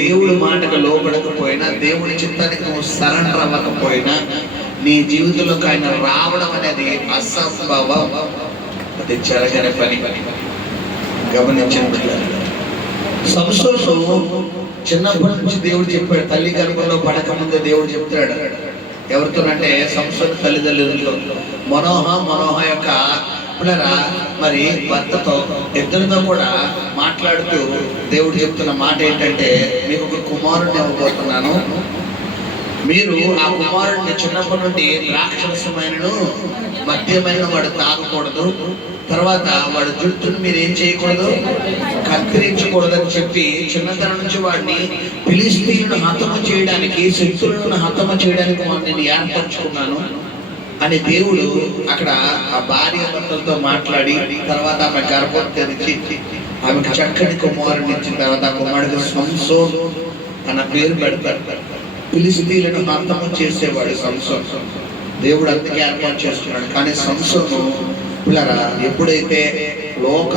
దేవుడి మాటకు లోపడకపోయినా, దేవుడి చిత్తానికి నువ్వు సరెండర్ అవ్వకపోయినా, నీ జీవితంలోకి ఆయన రావడం అనేది అసంభవం. అది జరగని పని. గమనించండి. సంసోను చిన్నప్పటి నుంచి దేవుడు చెప్పాడు. తల్లి గర్భంలో పడక ముందే దేవుడు చెప్తాడు. ఎవరితోనంటే సంసోను తల్లిదండ్రులతో, మనోహ యొక్క మరి భర్తతో, ఇద్దరితో కూడా మాట్లాడుతూ దేవుడు చెప్తున్న మాట ఏంటంటే, మీకు ఒక కుమారుడిని ఇవ్వబోతున్నాను. మీరు ఆ కుమారుడిని చిన్నప్పటి నుండి ద్రాక్షరసమైనను మద్యమైన వాడు తాగకూడదు, తర్వాత వాడి జుట్టును మీరు ఏం చేయకూడదు, కత్తిరించకూడదు అని చెప్పి చిన్నతనం నుంచి వాడిని ఫిలిష్తీయులను హతము చేయడానికి, శత్రువులను హతము చేయడానికి నేను ఏర్పరచుకున్నాను అని దేవుడు అక్కడ ఆ భార్య భర్తలతో మాట్లాడి, తర్వాత ఆమె గర్భం తెరిచి ఆమెకు చక్కని కుమారుడిని ఇచ్చిన తర్వాత ఆ కుమారుడికి సంసోన్ అన్న పేరు పెడతాడు. ఫిలిష్తీయులను హతము చేసేవాడు సంసోన్. దేవుడు అందుకే ఏర్పాటు చేస్తున్నాడు. కానీ సంసోను పిల్లరా ఎప్పుడైతే లోక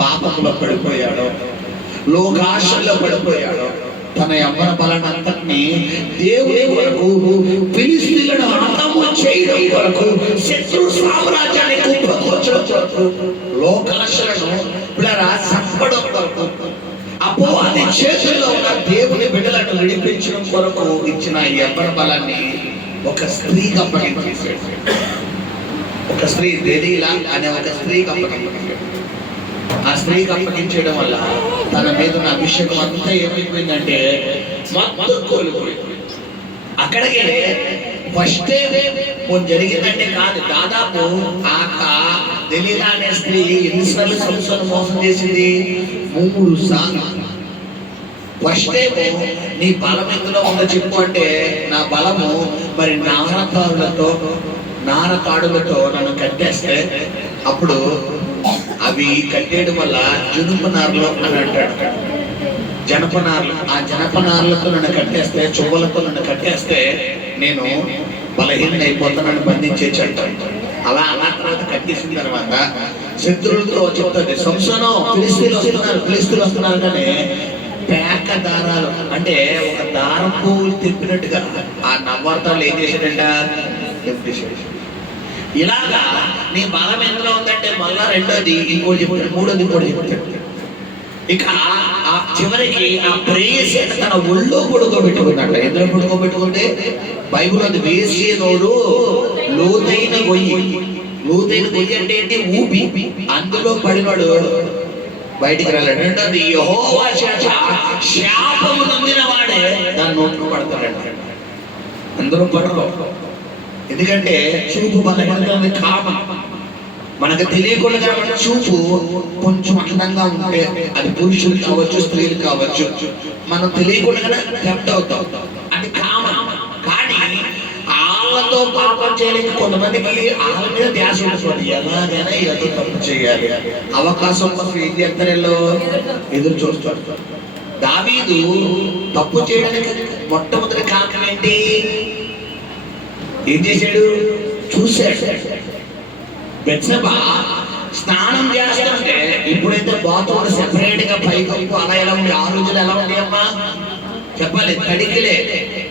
పాపంలో పడిపోయాడో, లోకాశల్లో పడిపోయాడో, తన యవ్వన బలాన్నంతటిని దేవుని కొరకు, ఫిలిష్తీయులను హతము చేయడం కొరకు, శత్రు సామ్రాజ్యాన్ని కుప్పకూర్చడం కొరకు, లోకాశలను పిల్లరా చంపడం కొరకు, అపవాది చేతుల్లో ఉన్న దేవుని బిడ్డలను విడిపించడం కొరకు ఇచ్చిన యవ్వన బలాన్ని ఒక స్త్రీకి అప్పగించేశాడు. ఒక స్త్రీ, దెలీలా అనే ఒక స్త్రీకి అప్పగించాడు. ఆ స్త్రీకి అప్పగించడం వల్ల తన మీద ఉన్న అభిషేకం అంతా ఏమైపోయిందంటే మొత్తం కోల్పోయింది. అక్కడికే ఫస్ట్ జరిగిందంటే కాదు, దాదాపు ఆ దెలీలా అనే స్త్రీ ఎన్నిసార్లు సంసోను మోసం చేసింది? 3 సార్లు. ఫస్ట్ ఏమో నీ బలం ఎందులో ఉందో చెప్పు అంటే, నా బలము మరి నారకాడులతో నన్ను కట్టేస్తే, అప్పుడు అవి కట్టేయడం వల్ల జునుపనార్లు అని అంటాడు. జనపనార్లు, ఆ జనపనార్లతో నన్ను కట్టేస్తే, చువ్వలతో నన్ను కట్టేస్తే నేను బలహీన అయిపోతా, నన్ను బంధించేటట్టు. అలా తర్వాత కట్టేసిన తర్వాత శత్రువులతో చెప్తుంది, సంసోను ఫిలిష్తీయులు వస్తున్నారు కానీ పేక దారాలు అంటే ఒక దారం పువ్వులు తిప్పినట్టుగా ఆ నవ్వార్తలు ఏం చేశాడంట, ఇలాగా నీ బలం ఎందులో ఉందంటే మళ్ళా రెండోది ఇంకోటి చెప్పాడు, మూడోది ఇంకోటి చెప్పాడు. ఇక ఆ చివరికి ఆ ప్రేయసి తన ఒళ్ళో పడుకోబెట్టుకున్నాడు. ఎందులో పడుకోబెట్టుకుంటే బైబిల్ అది వేసేనోడు లోతైన గొయ్యి. లోతైన గొయ్యి అంటే ఏంటి? ఊపి. అందులో పడినాడు, బయటికి రాలేడు. రెండోది యెహోవా చేత శాపము నొందిన వాడే దాని నోట్లో పడతాడంట. అందరూ పడుకో. ఎందుకంటే చూపు బలహీనత కామన్. మనకు తెలియకుండా చూపు కొంచెం అందంగా ఉంటే, అది పురుషులు కావచ్చు, స్త్రీలు కావచ్చు, మనం తెలియకుండా టెంప్ట్ అవుతాం. అది కామన్. కానీ వాళ్ళతో పాపం చేయలేక కొంతమందికి వాళ్ళ మీద ధ్యాస ఉంటుంది. ఎలాగైనా ఏదో తప్పు చేయాలి, అవకాశం ఏం చేస్తారో ఎదురు చూస్తారు. దావీదు తప్పు చేయడానికి మొట్టమొదటి కారణం ఏంటి? ఏం చేశాడు? చూశాడు. బెత్షెబా స్నానం చేస్తుంటే, ఇప్పుడైతే బాత్రూమ్ సెపరేట్ గా పైకప్పు అలా ఎలా ఉంది, ఆ రోజులు ఎలా ఉంది అమ్మా చెప్పాలి.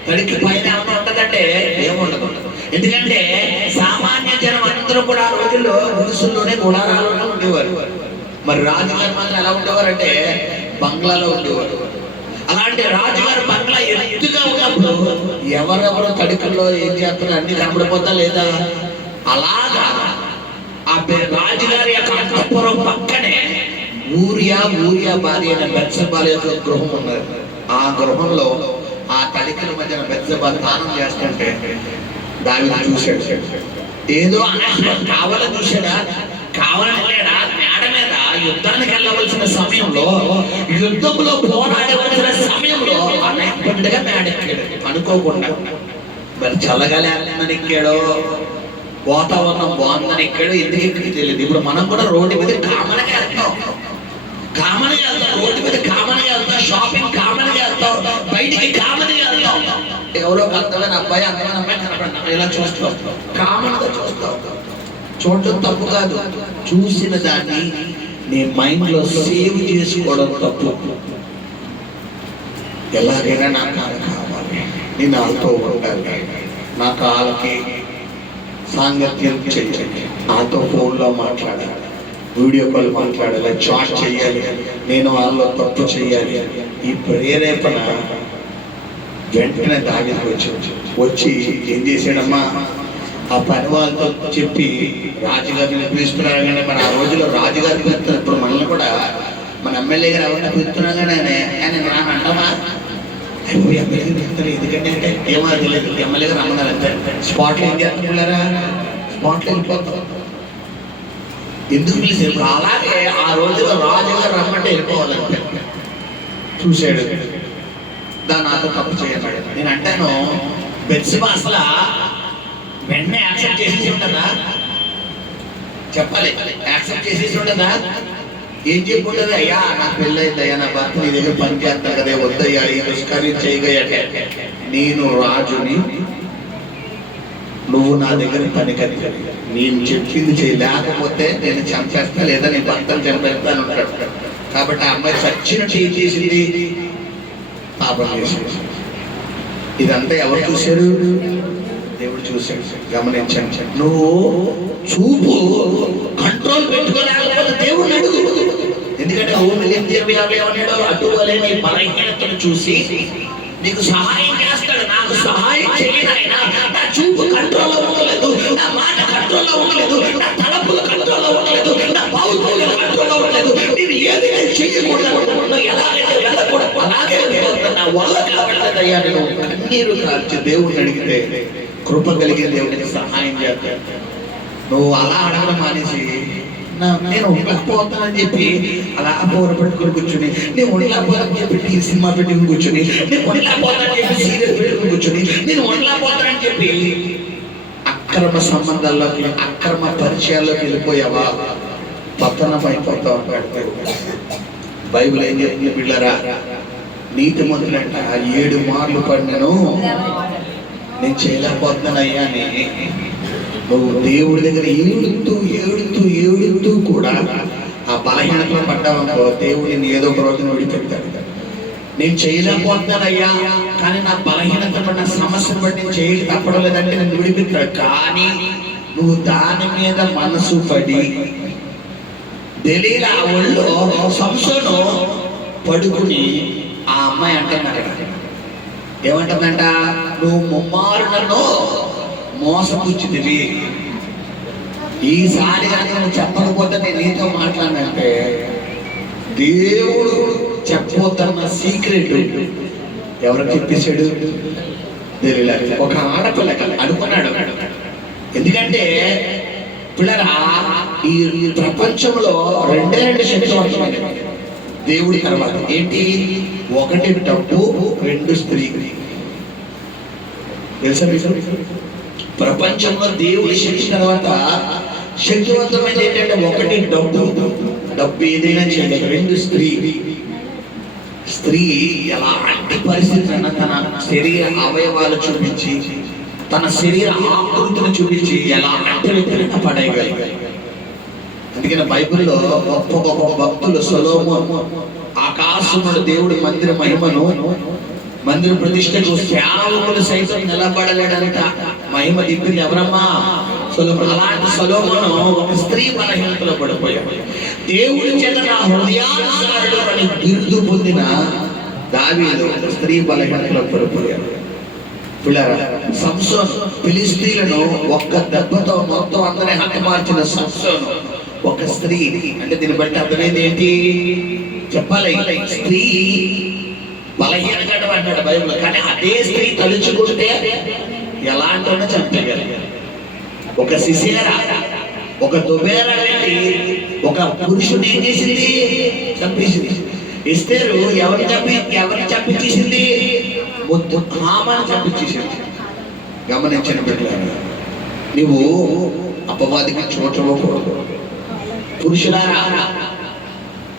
తడికి పైన ఏమన్నా ఉంటదంటే ఏముండదు. ఎందుకంటే సామాన్య జనం అందరూ కూడా ఆ రోజుల్లో గుడిసెల్లోనే గుడారాలలో ఉండేవారు. మరి రాజుగారు మాత్రం ఎలా ఉండేవారు అంటే బంగ్లాలో ఉండేవారు. అలాంటి రాజుగారు బంగ్లా ఎత్తుగా ఉన్నప్పుడు ఎవరెవరో తడికల్లో ఏం చేస్తారో అన్ని కనబడిపోతా లేదా? అలాగా ఆ రాజుగారి యొక్క అంతఃపురం పక్కనే ఊరియా భార్య అయిన బెత్షెబా యొక్క గృహం ఉన్నది. ఆ గృహంలో ఆ తడికల మధ్యన బెత్షెబా స్నానం చేస్తుంటే దావీదు చూశాడు. ఏదో కావాలని చూశాడా? కావాలని లేడా? మేడ మీద యుద్ధానికి వెళ్ళవలసిన సమయంలో, యుద్ధంలో పోరాడవలసిన సమయంలో అన్నట్టుగా మేడ ఎక్కాడు అనుకోకుండా. మరి చల్లగాలేదని ఎక్కాడో, వాతావరణం బాగుందని ఎక్కాడో, ఎందుకు ఎక్కడికి తెలియదు. ఇప్పుడు మనం కూడా రోడ్డు మీద కామన్గా వెళ్తాం, రోడ్డు మీద కామన్గా వెళ్తాం, షాపింగ్ కామన్గా వెళ్తాం, బయటికి కామన్గా వెళ్తాం. ఎవరో అందమైన అబ్బాయి, అందమైన అమ్మాయి కనపడతాం, ఇలా చూస్తాం, కామన్గా చూస్తాం. చూడటం తప్పు కాదు, చూసిన దాన్ని నీ మైండ్ లో సేవ్ చేసుకోవడం తప్పు. ఎలాగైనా నా కాలు కావాలి, నేను వాళ్ళతో ఉండాలి, నా కాళ్ళకి సాంగత్యం చేయాలి, నాతో ఫోన్లో మాట్లాడాలి, వీడియో కాల్ మాట్లాడాలి, చాట్ చేయాలి, నేను వాళ్ళలో తప్పు చేయాలి. ఈ ప్రేరేపణ వెంటనే దావీదుకు వచ్చి ఏం చేశాడమ్మా, ఆ పని వాళ్ళతో చెప్పి రాజుగారిని పిలుస్తున్నారు. కానీ మన ఆ రోజుల్లో రాజుగారిని పిలుస్తున్నారు. ఇప్పుడు మనల్ని కూడా మన ఎమ్మెల్యే గారు ఎవరైనా పిలుస్తున్నా కానీ ఆయన రాను అంటామా? ఎమ్మెల్యే పిలుస్తారు. ఎందుకంటే ఏమో తెలియదు, ఎమ్మెల్యే గారు రమ్మన్నారు అంతే. స్పాట్లో ఏం చేస్తున్నారా? స్పాట్లో వెళ్ళిపోతాం. ఎందుకు పిలిచారు? అలాగే ఆ రోజుల్లో రాజుగారు రమ్మంటే వెళ్ళిపోవాలంటే చూశాడు. దాన్ని నాతో తప్పు చేయమన్నాడు. నేను అంటాను, బెత్షెబా అసలు వెంటనే యాక్సెప్ట్ చేసేసి ఉంటుందా? చెప్పాలి, యాక్సెప్ట్ చేసేసి ఉంటుందా? ఏం చెప్పుంటుంది? అయ్యా నాకు పెళ్ళైందయ్యా, నా భర్త నీ దగ్గర పని చేస్తాను కదా, వద్దయ్యా ఈ దుష్కార్యం చేయగయ్యా, నేను రాజుని, నువ్వు నా దగ్గర పని కలిగి నేను చెప్పింది చేయలేకపోతే నేను చంపేస్తా, లేదా నీ భర్తను చంపేస్తాను ఉంటాడు. కాబట్టి ఆ అమ్మాయి చచ్చినట్టు ఏం చేసింది? పాపం చేసింది. ఇదంతా ఎవరు చూశారు? దేవుడు చూశాడు. గమనించండి, నువ్వు చూపు కంట్రోల్ పెట్టుకోలేకపోతే దేవుడిని అడుగు. ఎందుకంటే ఏమన్నాడు? అటువలే నీ బలహీనతను చూసి నీకు సహాయం చేస్తాడు. నాకు సహాయం చేయను ఆయన. నా చూపు కంట్రోల్లో ఉండలేదు, నా మాట కంట్రోల్లో ఉండలేదు, నా తలపులు కంట్రోల్లో ఉండలేదు, నా బావులు కంట్రోల్లో ఉండలేదు. నేను ఏదైనా చెయ్యకూడదు, ఎలాగైతే వెళ్ళకూడదు అలాగే నా వల్ల కావట్లేదయ్యా. నేను కన్నీరు కార్చి దేవుడిని అడిగితే కృప కలిగే దేవుడికి సహాయం చేస్తాడు. నువ్వు అలా అడగడం మానేసి నేను ఉండకపోతానని చెప్పి అలా పోర పెట్టుకుని కూర్చుని, నేను ఉండలేకపోతానని చెప్పి టీ సినిమా పెట్టుకుని కూర్చుని, నేను ఉండలేకపోతానని చెప్పి సీరియల్ పెట్టుకుని కూర్చుని, నేను ఉండలేకపోతానని చెప్పి అక్రమ సంబంధాల్లోకి, అక్రమ పరిచయాల్లోకి వెళ్ళిపోయావా? పతనం అయిపోతా ఉంటాడు. బైబిల్ ఏం చెప్తుంది పిల్లరా? నీతి మంత్రులంట 7 మార్లు పడినను నేను చేయలేకపోతున్నానయ్యా అని నువ్వు దేవుడి దగ్గర ఏడుతూ కూడా ఆ బలహీనతలో పడ్డావనుకో, దేవుడిని ఏదో ఒక రోజున విడిపెడతాడు. నేను చేయలేకపోతున్నానయ్యా, కానీ నా బలహీనత పడిన సమస్యను బట్టి నేను చేయక తప్పడం లేదంటే నేను విడిపెడతాడు. కానీ నువ్వు దాని మీద మనసు పడి దెలీలా ఒళ్ళో సంసోను పడుకుని ఆ అమ్మాయి అంటున్నాడు, ఏమంటుందంట? నువ్వు ముమ్మారు నన్ను మోసపుచ్చితివి, ఈసారి నువ్వు చెప్పకపోతే నేను నీతో మాట్లాడినంటే దేవుడు చెప్పబోతున్న సీక్రెట్ ఎవరు చెప్పేశాడు? దెలీలా. ఒక ఆడపిల్ల అనుకున్నాడు. ఎందుకంటే పిల్లరా, ఈ ప్రపంచంలో 2 శక్తివంతమైనవి దేవుడి తర్వాత. ఏంటి? 1 డబ్బు, 2 స్త్రీ. తెలుసా మీకు? ప్రపంచంలో దేవుడి శక్తి తర్వాత శక్తివంతమైనది ఏంటంటే 1 డబ్బు, డబ్బు ఏదైనా చేయలేదు. 2 స్త్రీ ఎలాంటి పరిస్థితులైనా తన శరీర అవయవాలు చూపించి, తన శరీర ఆకృతిని చూపించి ఎలాంటి వ్యక్తులైనా పడేయగలిగారు. అందుకని బైబిల్లో గొప్ప గొప్ప భక్తులు సొలొమోను ఆకాశముడు దేవుడి మందిర మహిమను, మందిర ప్రతిష్టకు సేవకులు సైతం నిలబడలేడంట. మహిమ దిప్పింది ఎవరమ్మా? సొలొమోను. అలాంటి సొలొమోను ఒక స్త్రీ బలహీనతలో పడిపోయాడు. దేవుడి చేత నా హృదయానుసారుడు అని బిరుదు పొందిన దావీదు స్త్రీ బలహీనతలో పడిపోయాడు. పిల్లరా, సంసోను ఫిలిష్తీయులను ఒక్క దెబ్బతో మొత్తం అందరినీ హతమార్చిన సంసోను ఒక స్త్రీ. అంటే దీన్ని బట్టి అర్థమైంది ఏంటి చెప్పాలి? స్త్రీ బలహీనత అన్నాడు బైబిల్. కానీ అదే స్త్రీ తలుచుకుంటే ఎలాంటి చంపగలిగారు. ఒక సిసేరా, ఒక దుబేరా వెళ్ళి ఒక పురుషుని ఏం చేసింది? చంపేసింది. ఎస్తేరు ఎవరిని చంపించేసింది? హామాను చంపించేసింది. గమనించిన బిడ్డలారా, నువ్వు అపవాదికి చోటవ్వకూడదు. పురుషులారా,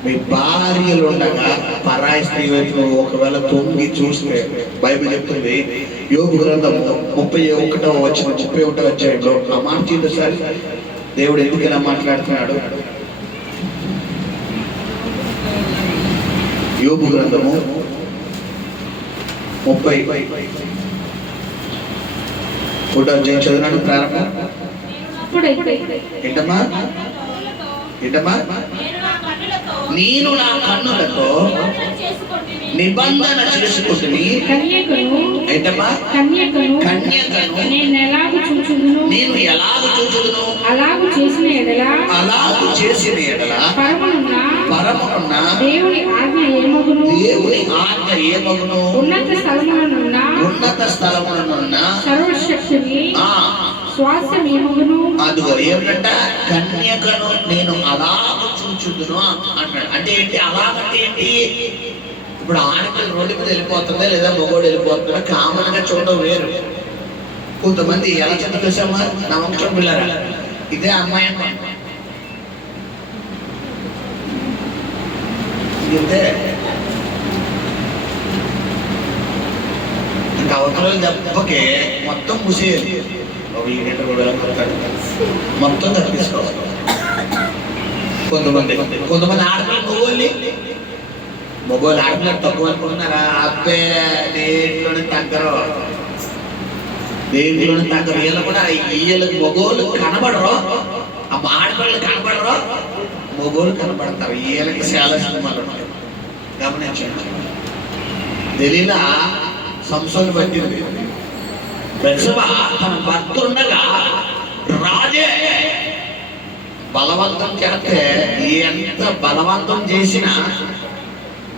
మీ భార్యలు ఉండగా పరాయి స్త్రీ వైపు ఒకవేళ తొంగి చూస్తే బైబిల్ చెప్తుంది, యోబు గ్రంథం 31వ వచనం 31వ అధ్యాయంలో ఆ మాట చూసారి దేవుడు ఎందుకైనా మాట్లాడుతున్నాడు. యోబు గ్రంథము 30 ఫోటో చదివినాడు ప్రారంభం. ఏంటమ్మా ఏంటమ్మా? నేను నా కన్నులతో నిబంధన చేసుకుంటుని. ఏంటమ్మా? కన్యకను నేను ఎలాగ చూచుదును అలాగు చేసిన ఎడల పరమనున్న దేవుని ఆజ్ఞ ఏమగును ఉన్నత స్థలములనున్న సర్వశక్తుని స్వాస్థ్యం ఏమగును. అదిగో ఏమిటంట? కన్యకను నేను అలాగ చూచుదును అన్నాడు. అంటే ఏంటి? అలాగంటే ఏంటి? ఇప్పుడు ఆడపిల్ల రోడ్డు మీద వెళ్ళిపోతుందా లేదా మగోడు వెళ్ళిపోతుందా కామన్ గా చూడడం వేరు. కొంతమంది ఎలా చదివేసామా నమ్మకం పిల్లరా, ఇదే అమ్మాయి అమ్మ ఇదే ఇంకా అవతల దెబ్బకే మొత్తం ముసేయాలి. మొత్తం తప్పించుకోవాలి. కొంతమంది ఆడపిల్ల మొగోళ్ళు ఆడపిల్ల తక్కువ అనుకుంటున్నారా? అబ్బే దేంట్లోనే తగ్గరు. వీళ్ళు కూడా వీళ్ళకి మొగోళ్ళు కనబడరు, ఆ ఆడపిల్లలు కనబడరు, మొగోళ్ళు కనబడతారు. వీళ్ళకి చాలా సినిమాలు ఉంటాయి. గమనించండి. దెలీలా సంసోను పట్టింది. బెత్షెబ తన భర్త ఉండగా రాజే బలవంతం చేస్తే ఎంత బలవంతం చేసినా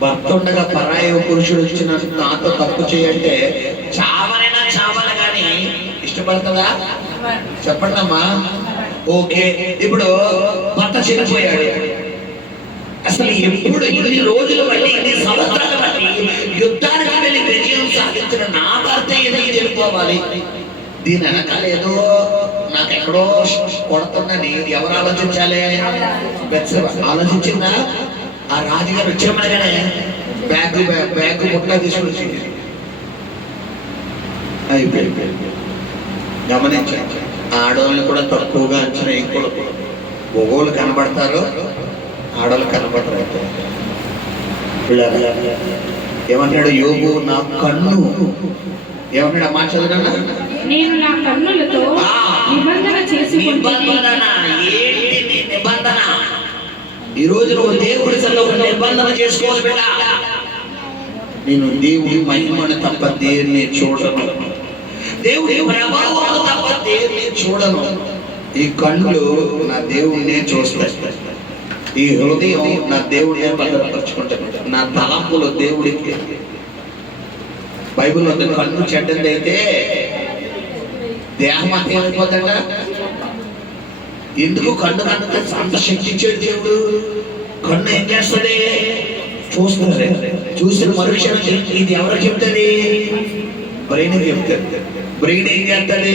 భర్త ఉండగా పరాయి పురుషుడు వచ్చిన నాతో తప్పు చేయంటే చావనైనా చావాలి కానీ ఇష్టపడుతుందా? చెప్పండి అమ్మా. ఓకే, ఇప్పుడు భర్త చనిపోయాడు. అసలు ఎప్పుడు ఇన్ని రోజులు బట్టి ఇన్ని సంవత్సరాలు బట్టి యుద్ధానికి వెళ్ళి విజయం సాధించిన నా భర్త ఎందుకు చనిపోవాలి? దీని వెనకాల ఏదో నాకెక్కడో కొడుతుందని ఎవరు ఆలోచించాలి? బెత్షెబ ఆలోచించిందా? ఆ రాజుగారు వచ్చామనగానే బ్యాగ్ ముట్లా తీసుకుని వచ్చింది. అయిపోయింది. గమనించండి. ఆడవాళ్ళు కూడా తక్కువగా అంచనా వేయకూడదు. మగవాళ్ళు కనబడతారు, ఆడవాళ్ళు కనబడరు. ఏమంటాడు యోబు? నా కన్ను ఏమంటాడు? అమ్మా చదువునా? నేను నా కన్నులతో నిబంధన చేసుకుంటున్నాను. ఏంటి నీ నిబంధన? ఈ రోజు నువ్వు దేవుడి సన్నిధిలో ఒక నిబంధన చేసుకోవాలి బిడ్డ. నేను దేవుడి మహిమను తప్ప దేన్ని చూడను, దేవుడి ప్రభావాలు తప్ప దేన్ని చూడను. ఈ కన్నులు నా దేవుడినే చూస్తాయి, ఈ హృదయం నా దేవుడినే భద్రపరుచుకుంటాను, నా తలంపులు దేవుడికి. బైబిల్ వద్ద కన్ను చెడ్డదైతే దేహం అంతా ఏమైపోతుందా? ఎందుకు? కన్ను కన్ను అంత శక్తి ఇచ్చాడు దేవుడు. కన్ను ఏం చేస్తుంది? చూస్తుంది. చూసిన మరుక్షణం ఇది ఎవరు చెప్తుంది? బ్రెయిన్ చెప్తుంది. బ్రెయిన్ ఏం చేస్తుంది?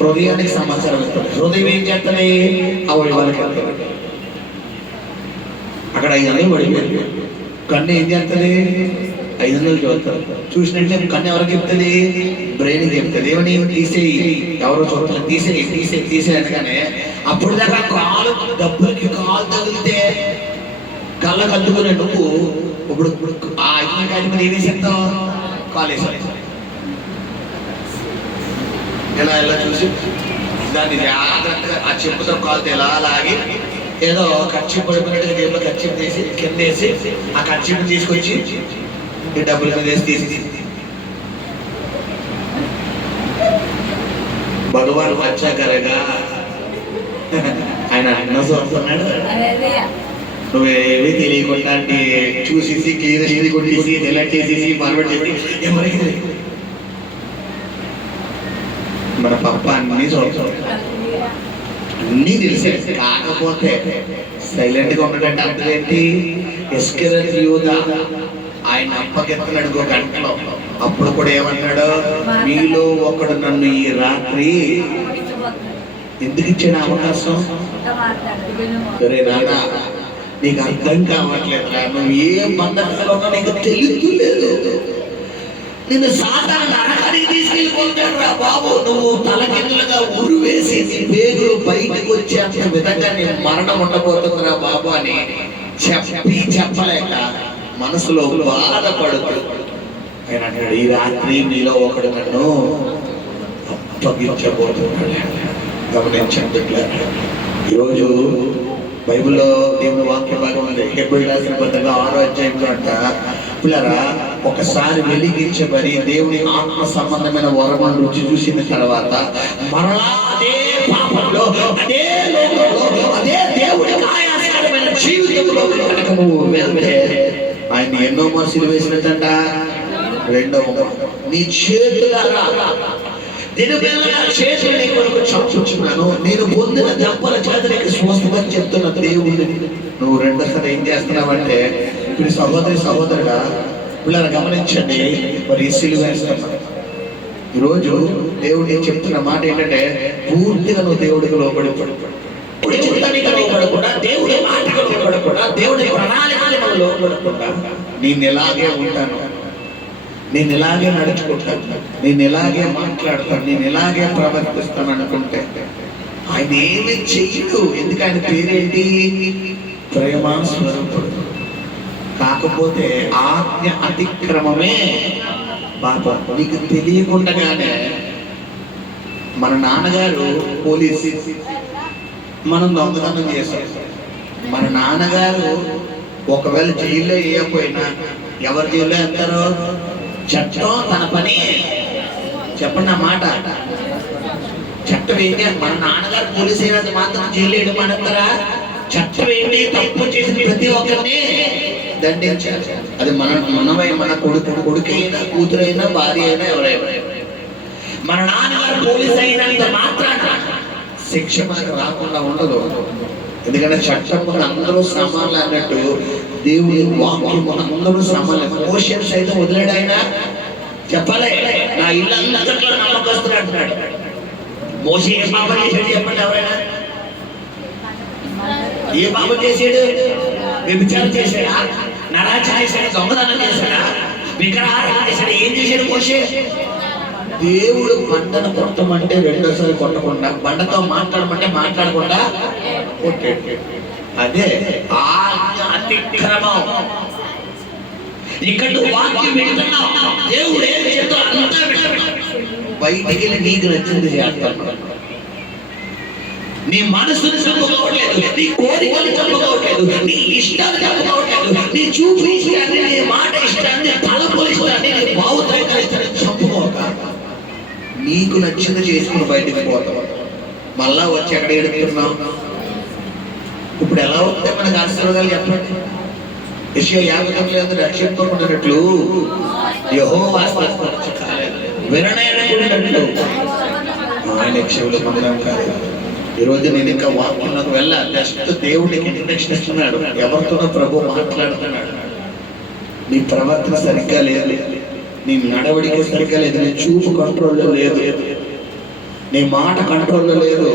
హృదయానికి సమాచారం ఇస్తుంది. హృదయం ఏం చేస్తుంది? అవయవానికి వెళ్తుంది. అక్కడ 500 పడిపోయింది. కన్ను ఏం చేస్తుంది? 500 చూస్తారు. చూసినట్లే కన్ను ఎవరికి చెప్తుంది? బ్రెయిన్ చెప్తుంది. ఏమని? తీసేయి, ఎవరో చూస్తారు, తీసేయి అనగానే అప్పుడు దాకా కాలు డబ్బులకి కాలు తగిలితే కళ్ళ కట్టుకునే నువ్వు ఇప్పుడు ఆ కాలి మీద ఏమి చెప్తావు? కాలేజ్ ఎలా చూసి దాన్ని జాగ్రత్తగా ఆ చెప్పుతో కాలుతో ఎలా లాగి ఏదో ఖర్చు పడిపోయినట్టుగా జేబులో ఖర్చు తీసి కింద వేసి ఆ ఖర్చుని తీసుకొచ్చి ఈ డబ్బుల మీద వేసి తీసి భగవాన్ వచ్చాకరగా ఆయన అన్న చూస్తున్నాడు. నువ్వేవి తెలియకుండా చూసేసి క్లియర్ కొట్టేసి తెల్లట్టేసేసి ఫార్వర్డ్ చేసి ఎవరికి మన పప్ప అన్ని చూస్తాం, అన్నీ తెలిసే. కాకపోతే సైలెంట్ గా ఉండటంటే అర్థం ఏంటి? ఇస్కరియోతు యూదా ఆయన అప్పకెత్తున్నాడు 1 గంటలో. అప్పుడు కూడా ఏమన్నాడు? మీలో ఒకడు నన్ను ఈ రాత్రి ఎందుకు ఇచ్చిన అవకాశం? సరే నాన్న, నీకు అర్థం కావట్లేదు, నువ్వు ఏ బంధంలో నీకు తెలియలేదు. నిన్ను సాతాను నరకానికి తీసుకెళ్ళిపోతాడు రా బాబు. నువ్వు తలకిందులుగా ఉరివేసి నీ వేగులు బయటకు వచ్చేంత విధంగా నేను మరణం ఉండబోతుందిరా బాబు అని చెప్పలేక మనసులో బాధపడుతూ ఆయన అంటాడు, ఈ రాత్రి మీలో ఒకడు నన్ను అప్పగించబోతున్నాడు. గమనించండి. ఈరోజు బైబిల్లో దేవుని వాక్య భాగం ఉంది. హెబ్రీయులకు రాసిన పత్రిక 6వ అధ్యాయంలో అంట, పిల్లరా ఒకసారి వెలిగించబడి దేవుని ఆత్మ సంబంధమైన వరమును రుచి చూసిన తర్వాత మరలా అదే పాపంలో, అదే లోకంలో, అదే దేవుడికి ఆయాస్కరమైన జీవితంలో కనుక నువ్వు వెళ్తే ఆయన ఎన్నో మనుషులు వేసినట్టంట. రెండవ నీ చేతులారా చేతులు నీ కొరకు చంపుచున్నాను, నేను పొందిన దెబ్బల చేత నీకు స్వస్థత చెప్తున్న దేవుడిని నువ్వు రెండోసారి ఏం చేస్తున్నావంటే, ఇప్పుడు సహోదరుగా పిల్లలు గమనించండి. మరి సిలువ వేస్తున్నాను. ఈరోజు దేవుడు నేను చెప్తున్న మాట ఏంటంటే, పూర్తిగా నువ్వు దేవుడికి లోబడిపోడు. దేవుడి చిత్తానికి లోబడకుండా, దేవుడి మాటకు లోబడకుండా, దేవుడి ప్రణాళికలకు లోబడకుండా నేను ఎలాగే ఉంటాను, నేను ఇలాగే నడుచుకుంటాను, నేను ఇలాగే మాట్లాడతాను, నేను ఇలాగే ప్రవర్తిస్తాను అనుకుంటే ఆయన ఏమి చెయ్యడు. ఎందుకు? ఆయన పేరేంటి? ప్రేమ స్వరూపుడు. కాకపోతే ఆజ్ఞ అతిక్రమమే పాపం. నీకు తెలియకుండానే మన నాన్నగారు పోలీసు, మనం దొంగతనం చేశాం. మన నాన్నగారు ఒకవేళ జైల్లో వేయకపోయినా ఎవరు జైల్లో వేస్తారో? చట్టం తన పని. చెప్పండి ఆ మాట. చట్టం ఏంటి? మన నాన్నగారు పోలీసు అయినంత మాత్రం జైలు వేయడం అంటారా? చట్టం ఏంటి? తప్పు చేసిన ప్రతి ఒక్కరిని దండించాలి. అది మన కొడుకైనా, కూతురైనా, భార్య అయినా, ఎవరైనా. మన నాన్నగారు పోలీసు అయినంత మాత్రాన శిక్ష మనకు రాకుండా ఉండదు. ఎందుకంటే చట్టం అందరూ సమానులు అన్నట్టు దేవుడి వాక్యం అందరూ సమానులు. మోషన్స్ అయితే వదిలేడు ఆయన. చెప్పలే, నా ఇల్లంతట్లో నమ్మకస్తులు అంటున్నాడు. మోషే ఏ పాపం చేసాడు చెప్పండి ఎవరైనా? ఏ పాపం చేసాడు? వ్యభిచారం చేశాడా? నరాచన చేశాడా? దొంగతనం చేశాడా? విగ్రహారాధన చేశాడా? ఏం చేశాడు మోషే? దేవుడు బండను కొట్టమంటే రెండోసారి కొట్టకుండా, బండతో మాట్లాడమంటే మాట్లాడకుండా కొట్టాడు. అదే ఆజ్ఞ అతిక్రమం. ఇక్కడ వాక్యం వింటున్నావు, దేవుడు ఏం చెప్తా అంతా బయటికి వెళ్ళి నీకు నచ్చింది చేస్తాను. నీ మనసుని చంపుకోవట్లేదు, నీ కోరికలు చంపుకోవట్లేదు, నీ ఇష్టాలు చంపుకోవట్లేదు, నీ చూపు ఇష్టాన్ని, నీ మాట ఇష్టాన్ని, తలపుల ఇష్టాన్ని, నీ భావోద్రేకాల ఇష్టాన్ని చంపుకోక నీకు నచ్చింది చేసుకుని బయటకు పోతాం. మళ్ళా వచ్చి ఎక్కడ ఎడుతున్నాం? ఇప్పుడు ఎలా వస్తే మనకు ఆశీర్వాదాలు చెప్పండి. యెషయా 59 రక్షింపబడినట్లు యెహోవా విననైనట్లు ఆయన చెవులు మందం కాదు. ఈరోజు నేను ఇంకా వాక్యంలోకి వెళ్ళాలి. జస్ట్ దేవుడికి ఇంట్రెక్షన్ ఇస్తున్నాడు. ఎవరితోనో ప్రభు మాట్లాడుతున్నాడు. నీ ప్రవర్తన సరిగ్గా లేదు, నీ నడవడిక సరిగ్గా లేదు, నీ చూపు కంట్రోల్లో లేదు, నీ మాట కంట్రోల్లో లేదు.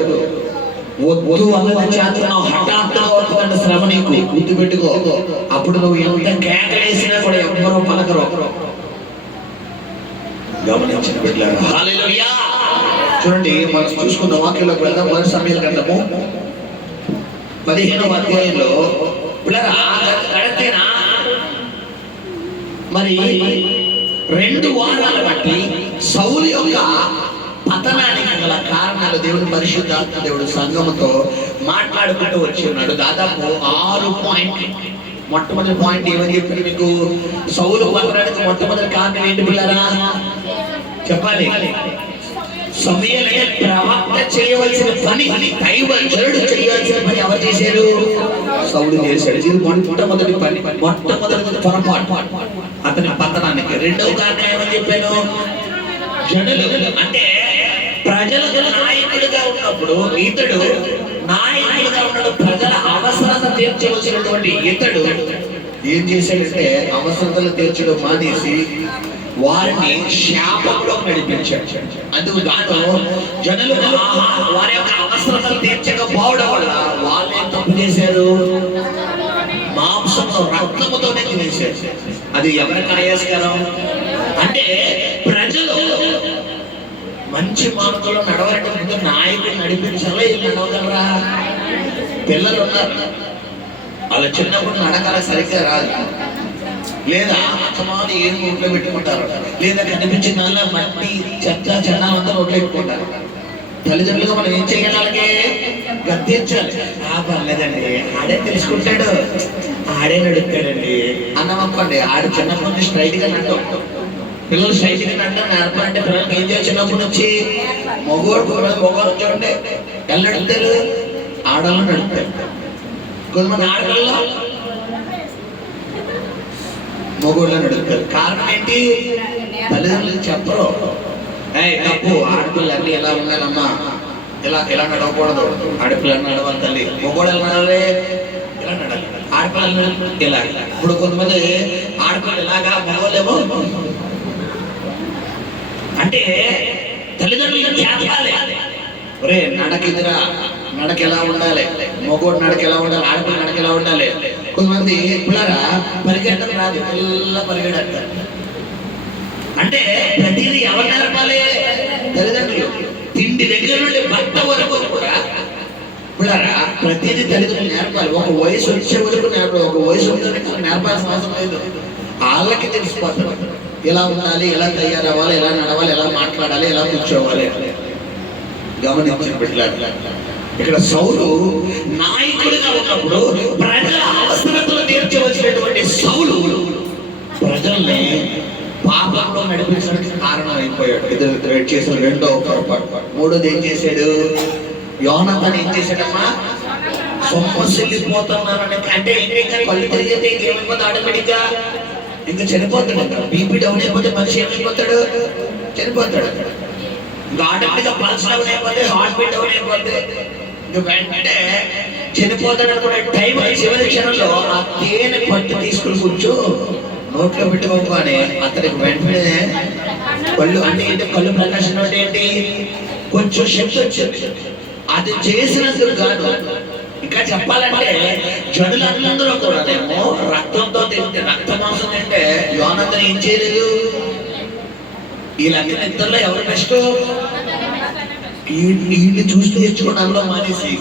వద్దు అన్న చేస్తున్నావు, హఠాత్తుగా వస్తుందంటే శ్రమ నీకు. గుర్తు పెట్టుకో. అప్పుడు నువ్వు ఎంత కేకలేసినా కూడా ఎవ్వరూ పలకరు. గమనించిన బిడ్డలారా, హల్లెలూయా. చూడండి, మనం చూసుకున్న వాక్యంలోకి వెళ్దాం. 1 సమూయేలు గ్రంథము 15వ అధ్యాయంలో గడతేనా మరి 2 వారాల బట్టి సౌలు యొక్క పతనానికి గల కారణాలు దేవుడు పరిశుద్ధాత్మ దేవుడు సంఘముతో మాట్లాడుకుంటూ వచ్చి ఉన్నాడు. దాదాపు 6 పాయింట్లు. మొట్టమొదటి పాయింట్ ఏమని చెప్పి మీకు? సౌలు పతనానికి మొట్టమొదటి కారణం ఏంటి పిల్లరా? చెప్పాలి. సమూయేలు ప్రవక్త చేయవలసిన పని, దైవజనుడు చేయవలసిన పని ఎవరు చేశారు? సౌలు చేశాడు. ఇది మొట్టమొదటి పని, మొట్టమొదటి పొరపాటు అతని పతనానికి. రెండవ కారణం ఏమని చెప్పాను? జనులు అంటే ప్రజలకు నాయకుడిగా ఉన్నప్పుడు ఇతడు నాయకుడిగా ఉన్నాడు. ప్రజల అవసరత తీర్చవలసినటువంటి ఇతడు ఏం చేశాడంటే అవసరతలు తీర్చడం మానేసి వారిని శాపంలో నడిపించాడు. అందుకు గాను జనులు వారి యొక్క అవసరతలు తీర్చకపోవడం వల్ల వాళ్ళు ఏం తప్పు చేశారు? మాంసంతో రక్తముతోనే తినేశారు. అది ఎవరికి ఆయాస్కరం? అంటే ప్రజలు మంచి మార్గంలో నడవాలంటే ముందు నాయకులు నడిపించాలో వీళ్ళు నడవగలరా? పిల్లలు ఉన్నారు, వాళ్ళ చిన్నప్పుడు నడకల సరిగ్గా రాదు. లేదా అసమాని ఏం నోట్లో పెట్టుకుంటారు, లేదా కనిపించిన మట్టి చెత్త చెన్నాలంతా నోట్లో పెట్టుకుంటారు. తల్లిదండ్రులుగా మనం ఏం చేయాలి? అలాగే గద్దించాలి. పర్లేదండి, ఆడే తెలుసుకుంటాడు, ఆడే నడుపుతాడండి అన్నమనుకోండి. ఆడు చిన్నప్పటి నుంచి స్ట్రైట్ గా నడ్డు. పిల్లలు స్ట్రైట్ గా నడ్డా నేర్పాలంటే పిల్లలకి ఏం చేయాలి? చిన్నప్పటి నుంచి మొగోడు చూడండి ఎలా నడుపుతారు, ఆడవాళ్ళు నడుపుతారు. కొంతమంది ఆడపిల్లలు మొగోళ్ళు నడుపుతారు. కారణం ఏంటి? తల్లిదండ్రులు చెప్పరు. తప్పు, ఆడపిల్లలు ఎలా ఉండాలమ్మా, ఇలా నడవకూడదు, ఆడపిల్లలు నడవాలి తల్లి. మొగోడు నడవలే, ఇలా నడాలి. ఆడపిల్లలు ఇలా. ఇప్పుడు కొంతమంది ఆడపిల్లలు ఇలాగా, మగవాళ్ళేమో. అంటే తల్లిదండ్రులు చెప్పాలి, ఒరే నడకిదిరా, నడక ఎలా ఉండాలి, మొగోడు నడక ఎలా ఉండాలి, ఆడపిల్ల నడక ఎలా ఉండాలి. కొంతమంది పిల్లరా పరిగెట్టడం రాదు, పిల్ల పరిగెడతారు. అంటే ప్రతిదీ ఎవరు నేర్పాలి? తల్లిదండ్రులు. తిండి దగ్గర నుండి భర్త వరకు కూడా పిల్లరా ప్రతిదీ తల్లిదండ్రులు నేర్పాలి. ఒక వయసు వచ్చే వరకు నేర్పాలి. ఒక వయసు వచ్చే నేర్పాల్సిన అవసరం లేదు, వాళ్ళకి తెలిసిపోతుంది ఎలా ఉండాలి, ఎలా తయారవ్వాలి, ఎలా నడవాలి, ఎలా మాట్లాడాలి, ఎలా కూర్చోవాలి. గమనించిన బిడ్డలారా, ఇక్కడ సౌలు నాయకుడిగా ఉన్నప్పుడు ప్రజల అవసరతలు తీర్చవలసినటువంటి సౌలు ప్రజల్ని పాపంలో నడిపించడానికి కారణం అయిపోయాడు. ఇద్దరు చేసిన రెండో పొరపాటు. మూడోది ఏం చేశాడు? యోనాతాను ఏం చేశాడమ్మా? సొమ్మసిల్లిపోతున్నారని. అంటే ఏంటంటే కళ్ళు తిరిగితే ఏమైపోతుంది? ఆటోమేటిక్ గా ఇంకా చనిపోతాడు. బీపీ డౌన్ అయిపోతే మనిషి ఏమైపోతాడు? చనిపోతాడు. ఇంకా ఆటోమేటిక్ గా పల్స్ డౌన్ అయిపోతే, హార్ట్ బీట్ డౌన్ అయిపోతే ఇంకా వెంటనే చనిపోతాడు అనుకునే టైం చివరి క్షణంలో ఆ తేనె పట్టు తీసుకుని కూర్చో నోట్లో పెట్టుకోగానే అతనికి వెంటనే కళ్ళు, అంటే ఏంటి కళ్ళు ప్రకాశం అంటే ఏంటి? కొంచెం శక్తి వచ్చింది. అది చేసినందుకు కాదు, ఇంకా చెప్పాలంటే జనులందరూ కూడానేమో రక్తంతో తింటే, రక్త మాంసం తింటే యోనాతాను ఏం చేయలేదు. వీళ్ళందరూ ఇద్దరులో ఎవరు బెస్ట్? వీళ్ళు చూసి తెచ్చుకుని అందులో మానేసి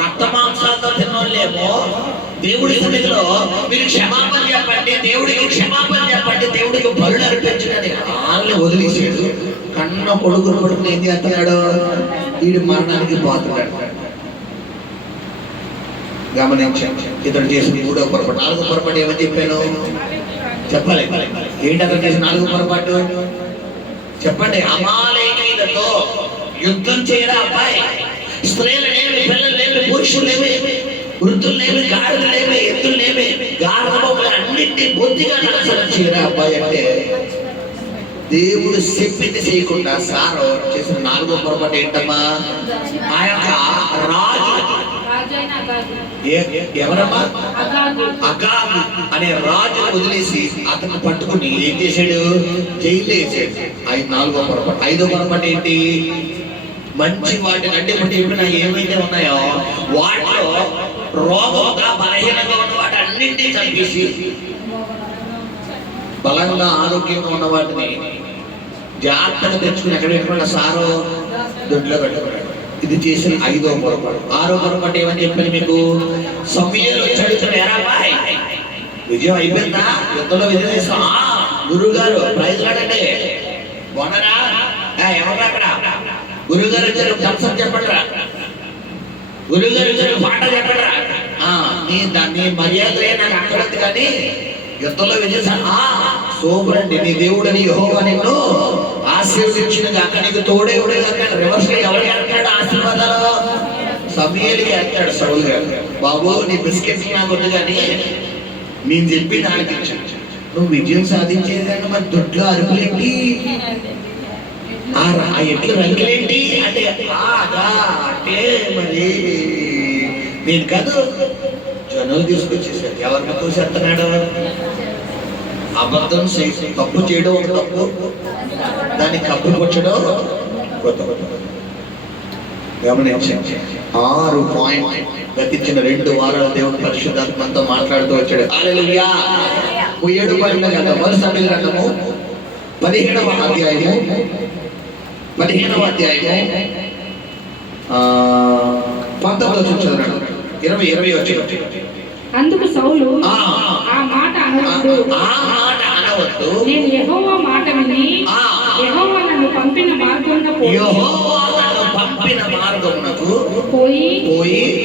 రక్త మాంసాలతో తిన్నోళ్ళేమో దేవుడి సన్నిధిలో మీరు క్షమాపణ చెప్పండి, దేవుడికి క్షమాపణ చెప్పండి, దేవుడికి బలులు అర్పించండి వాళ్ళని వదిలేసాడు. కన్న కొడుకును పడుకుని ఏం చేస్తున్నాడు? వీడు మరణానికి పోతున్నాడు. గమనించండి, ఇతడు చేసిన మూడో పొరపాటు. నాలుగో పొరపాటు ఏమని చెప్పాను చెప్పాలి? ఏంటి అతను చేసిన నాలుగో పొరపాటు చెప్పండి? అమాలేకీయులతో యుద్ధం చేయరా అబ్బాయి. స్త్రీలనేమి, పిల్లలేమి, పురుషులేమి, వృద్ధులేమి, గాడిదలేమి, ఎద్దులేమి, గాడిదలు అన్నింటినీ బొత్తిగా నాశనం చేయరా అబ్బాయి అంటే దేవుడు చెప్పింది చేయకుండా సారో చేసిన నాలుగో పొరపాటు ఏంటమ్మా? ఆ యొక్క రాజు, ఎవరమ్మా? అగాగు అనే రాజు వదిలేసి అతను పట్టుకుని ఏం చేశాడు? జైలు వేసాడు. నాలుగో పొరపాటు. ఐదో పొరపాటు ఏంటి? మంచి వాటిని, అంటే ఇప్పుడు చెప్పిన ఏమైతే ఉన్నాయో వాటిలో రోగంగా బలహీనంగా ఉన్న వాటి అన్నింటినీ చంపేసి బలంగా ఆరోగ్యంగా ఉన్న వాటిని జాగ్రత్తగా తెచ్చుకుని ఎక్కడ పెట్టుకున్న సారో దొడ్లో పెట్టుకున్నాడు. ఇది చేసిన ఐదో పొరపాటు. ఆరో పొరపాటు ఏమని చెప్పాను మీకు? సమూయేలు చదువుతున్న ఎరాబాయ్ విజయం అయిపోయిందా? యుద్ధంలో విజయం చేస్తాం. గురువు గారు ప్రైజ్ లాడండి బాగున్నారా? ఎవరు అక్కడ? గురువు గారు వచ్చారు, థమ్సప్ చెప్పండి రా. గురువు గారు వచ్చారు, పాట చెప్పండి రా. నీ మర్యాదలే నాకు అక్కడద్దు, కానీ యుద్ధంలో విజయం సూపర్ అండి. నీ దేవుడని యెహోవా నిన్ను ఆశీర్వదించిన కాక, నీకు తోడే కాక. రివర్స్ ఎవరికి అంటాడు ఆశీర్వాదాలు? సమూయేలుకి అంటాడు సౌలు గారు. బాబు నీ బిస్కెట్స్ నాకు వద్దు, కానీ నేను చెప్పి దానికి నువ్వు విజయం సాధించేదాన్ని మరి దొడ్లో అరుపులేంటి, ఆ ఎట్లు రంగులేంటి అంటే అంటే మరి నేను కాదు, జనులు తీసుకొచ్చేసాడు. ఎవరిని తోసేస్తున్నాడు? అబద్ధం తప్పు చేయడం ఒక తప్పు, దాన్ని కప్పుకొచ్చడం కొత్త. గమనించండి, 6 పాయింట్ గతించిన 2 వారాలు దేవుడు పరిశుద్ధాత్మతో మాట్లాడుతూ వచ్చాడు. హల్లెలూయా. 7 పాయింట్ల గ్రంథం, మొదటి సమూయేలు గ్రంథము 15వ అధ్యాయము 19వ చదవండి. 20 వచ్చి అందుకు సౌలు ఆ ఆ మాట అనవద్దు, ఆ మాట అనవద్దు, నేను యెహోవా మాట విని ఆ యెహోవా నన్ను పంపిన మార్గమున యెహోవా నన్ను పంపిన మార్గమునకు పోయి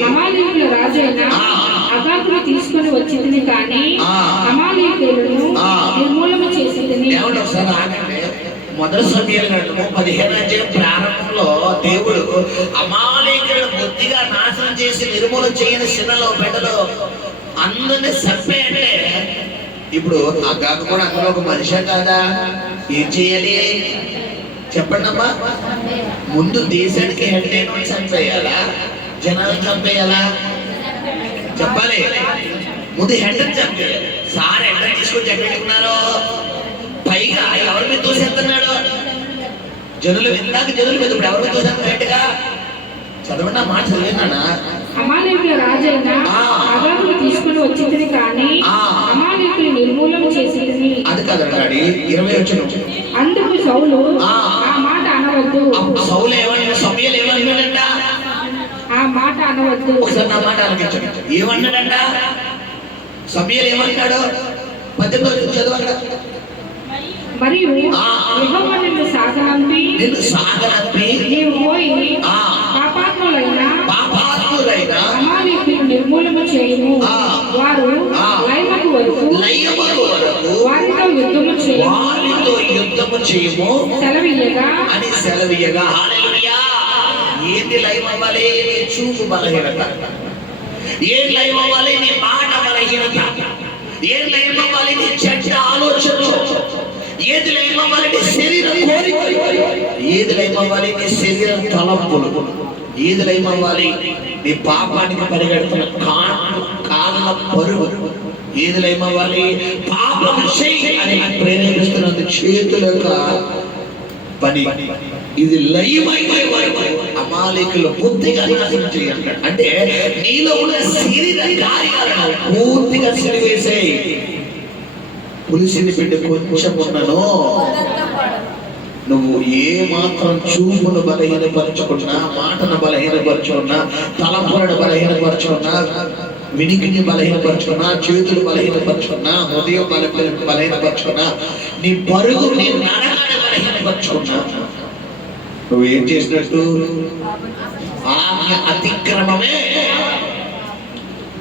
అమాలేకుల రాజైన అగాగును తీసుకొని వచ్చింది, కానీ అమాలేకులను నిర్మూలన చేసింది. ఏమంటే ఒకసారి ఆగండి. మొదటి సమయాల గ్రంథము 15వ అధ్యాయం ప్రారంభంలో దేవుడు అమాలేకులను బొత్తిగా నాశనం చేసి నిర్మూలన చేయని చిన్నలో బిడ్డలో అందరినీ చంపేయంటే, ఇప్పుడు అగాగు కూడా అందులో ఒక మనిషే కాదా? ఏం చేయాలి చెప్పండి అమ్మా. ముందు దేశానికి హెడ్ అయిన చంపేయాలా, జనాలను చంపేయాలా? చెప్పాలి. ముందు హెడ్ చంపేయాలి. సార్ హెడ్ తీసుకొని చెప్పేట్టుకున్నారు. పైగా ఎవరి మీద తోసేస్తున్నాడు? జనులు ఇందాక జనుల మీద, ఇప్పుడు ఎవరి మీద తోసేస్తున్నట్టుగా చదవండి. ఆ మాట చదివినానా? అమాలేకుల రాజైన అగాగును తీసుకొని వచ్చింది, కానీ అమాలేకులు నిర్మూలన చేసింది. అది కదండి 20 వచ్చిన. అందుకు సౌలు ఆ మాట అనవద్దు. సౌలు ఏమన్నా సమయాలు ఏమన్నాడంట? ఆ మాట అనవద్దు. ఒకసారి నా మాట ఆలకించండి. ఏమన్నాడంట? సమయాలు ఏమంటాడు? 18 చదవండి. మరియు యెహోవా నిన్ను సాగనంపి నీవు పోయి పాపాత్ములైన అమాలేకులను నిర్మూలన చేయము. వారు లయమకు వరకు వారితో యుద్ధము చేయము సెలవీయగా అని సెలవీయగా. హల్లెలూయా. ఏంటి లయం అవ్వాలి? నీ చూపు బలహీనత. ఏం లయం అవ్వాలి? నీ మాట బలహీనత. ఏం లయం అవ్వాలి? నీ చెడ్డ ఆలోచనలు. ఏది లయం అవ్వాలి? నీ శరీర కోరికలు. ఏది లయం అవ్వాలి? నీ శరీర తలంపులు. ఏది లయం అవ్వాలి? నీ పాపానికి పరిగెడుతున్న కాళ్ళ పరుగు. ఏది లయం అవ్వాలి? పాపం చేయి అని ప్రేరేపిస్తున్నందు చేతుల యొక్క పని. ఇది లయమైపోయే వరకు అమాలేకులు పూర్తిగా నాశనం చేయాలి. అంటే నీలో ఉన్న శరీర కార్యాలను పూర్తిగా సిరివేసేయి. పులిసిని బిడ్డ కొంచెం ఉన్నను నువ్వు ఏ మాత్రం చూపును బలహీనపరచుకున్నా, మాటను బలహీనపరచుకున్నా, తలంపులను బలహీనపరచుకున్నా, వినికిని బలహీనపరచుకున్నా, చేతులు బలహీనపరచుకున్నా, హృదయం బలహీనపరచుకున్నా, నీ పరుగు నీ నరకాన్ని బలహీనపరచుకున్నా, నువ్వేం చేసినట్టు? ఆజ్ఞ అతిక్రమమే.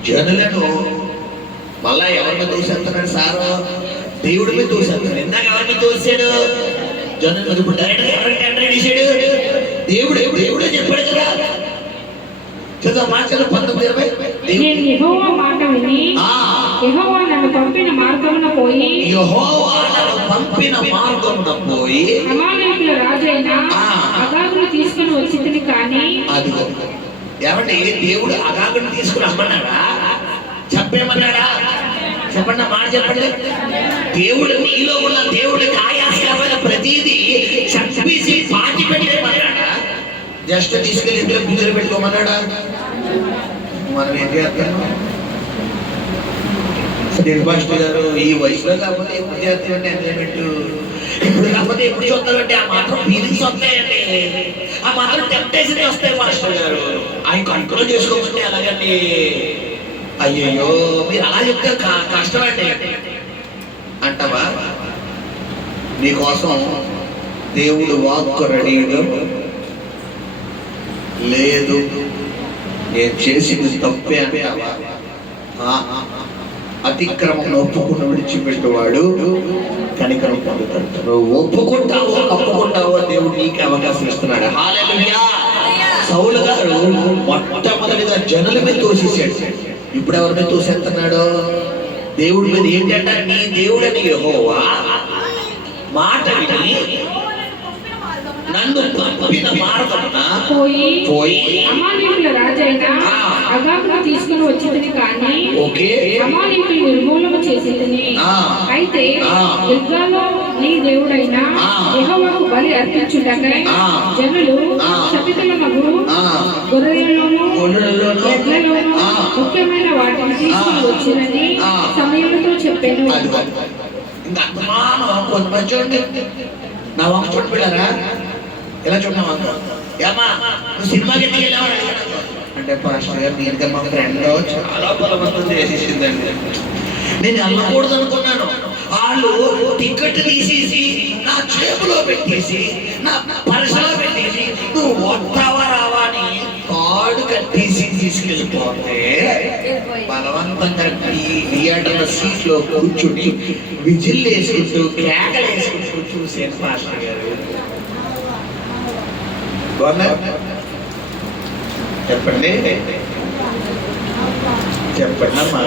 జనులను మళ్ళా ఎవరి మీద తోసేస్తున్నాడు సారు? దేవుడి మీద తోసేస్తున్నాడు. ఇందాక ఎవరి మీద తోసాడు? జనులు. ఇప్పుడు డైరెక్ట్ ఎవరికి ఎంటర్ చేశాడు? దేవుడే చెప్పాడు కదా. చదువు మార్చారు 19:20. నేను యెహోవా మాట విని యెహోవా నన్ను పంపిన మార్గమున పోయి అమాలేకుల రాజైన అగాగును తీసుకొని వచ్చింది, కానీ అదిగో. ఏమంటే దేవుడు అగాగును తీసుకుని రమ్మన్నాడా? చెప్పేమన్నాడా? చెప్పండి, మాట చెప్పండి. దేవుడు నీలో ఉన్న దేవుడికి ఆయాస్కరమైన ప్రతిదీ చంపేసి పాటి పెట్టేమన్నాడా? జస్ట్ తీసుకెళ్ళి ఇంట్లో గుజరు పెట్టుకోమన్నాడా? మనం ఏం చేస్తాం? నిర్భాష గారు ఈ వయసులో కాకపోతే ఎప్పుడు చేస్తామంటే ఎంజాయ్మెంట్, ఇప్పుడు కాకపోతే ఎప్పుడు చూస్తామంటే ఆ మాత్రం ఫీలింగ్స్ వస్తాయండి, ఆ మాత్రం టెంప్టేషన్ వస్తాయి. మాస్టర్ గారు ఆయన కంట్రోల్ చేసుకోమంటే ఎలాగండి? అయ్యయ్యో మీరు అలా చెప్తే కష్టమండి అంటావా? నీకోసం దేవుడు వాక్కు రెడీగా లేదు. నేను చేసింది తప్పే అంటావా? అతిక్రమం ఒప్పుకుని విడిచిపెట్టేవాడు కనికరం పొందుతాడు. నువ్వు ఒప్పుకుంటావో కప్పుకుంటావో దేవుడు నీకు అవకాశం ఇస్తున్నాడు. హల్లెలూయా. సౌలు గారు మొట్టమొదటిగా జనుల మీద తోసేసాడు. ఇప్పుడు ఎవరి మీద తోసేస్తున్నాడు? దేవుడి మీద. ఏంటంటే నీ దేవుడని యెహోవా మాట విని నన్ను పంపిన మార్గమున పోయి అమాలేకుల రాజైన అగాగును తీసుకుని వచ్చింది, కానీ అమాలేకులు నిర్మూలన చేసింది. అయితే గిల్గాలో నీ దేవుడైన యెహోవాకు బలి అర్పించుటకై జనులు శపితలమగు గొర్రెలలోను ఎడ్లలోను ముఖ్యమైన వాటిని తీసుకుని వచ్చినని సమయంతో చెప్పాను. నా వంక చూడరా? ఎలా చూడమా? ఏమా నువ్వు సినిమాకి ఎందుకు వెళ్ళావని అడిగాను. అంటే పాస్టర్ గారు దీనికి మా ఫ్రెండ్ చాలా బలవంతం చేసేసిందండి. నేను వెళ్ళకూడదు అనుకున్నాను. వాళ్ళు టికెట్ తీసేసి నా చేతిలో పెట్టేసి నా పర్సులో పెట్టేసి నువ్వు వస్తావా రావా అని కార్డు కట్టేసి తీసుకెళ్ళిపోతే బలవంతంగా థియేటర్ల సీట్లో కూర్చుని విజిల్ వేసుకుంటూ కేకలు వేసుకుంటూ చూసాను పాస్టర్ గారు. చెప్పండి చెప్పండి అమ్మా.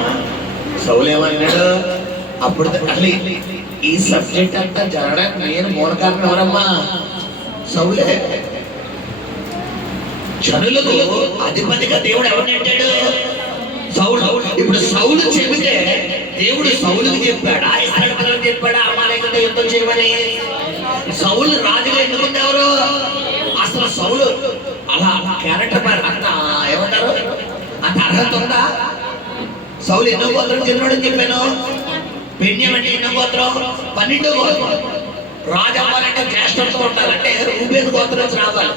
సౌలు ఏమన్నాడు అప్పుడు? అసలు ఈ సబ్జెక్ట్ అంతా జరగడానికి నేను మూల కారణం ఎవరమ్మా? సౌలే. జనులకు అధిపతిగా దేవుడు ఎవరిని అంటాడు? సౌలు. ఇప్పుడు సౌలు చెబితే దేవుడు సౌలుకి చెప్పాడా, ఇశ్రాయేలు ప్రజలకు చెప్పాడా అమాలేకులతో యుద్ధం చేయమని? సౌలు రాజుగా ఎందుకుంది ఎవరు? అసలు సౌలు అలా క్యారెక్టర్ అంత ఏమంటారు, అంత అర్హత ఉందా? సౌలు ఎన్నో గోత్రం చెందినోడని చెప్పాను. బెన్యామీను అంటే ఎన్నో గోత్రం? 12వ గోత్రం. రాజు అవ్వాలంటే జ్యేష్ఠంతో ఉండాలంటే రూబేను గోత్రం నుంచి రావాలి,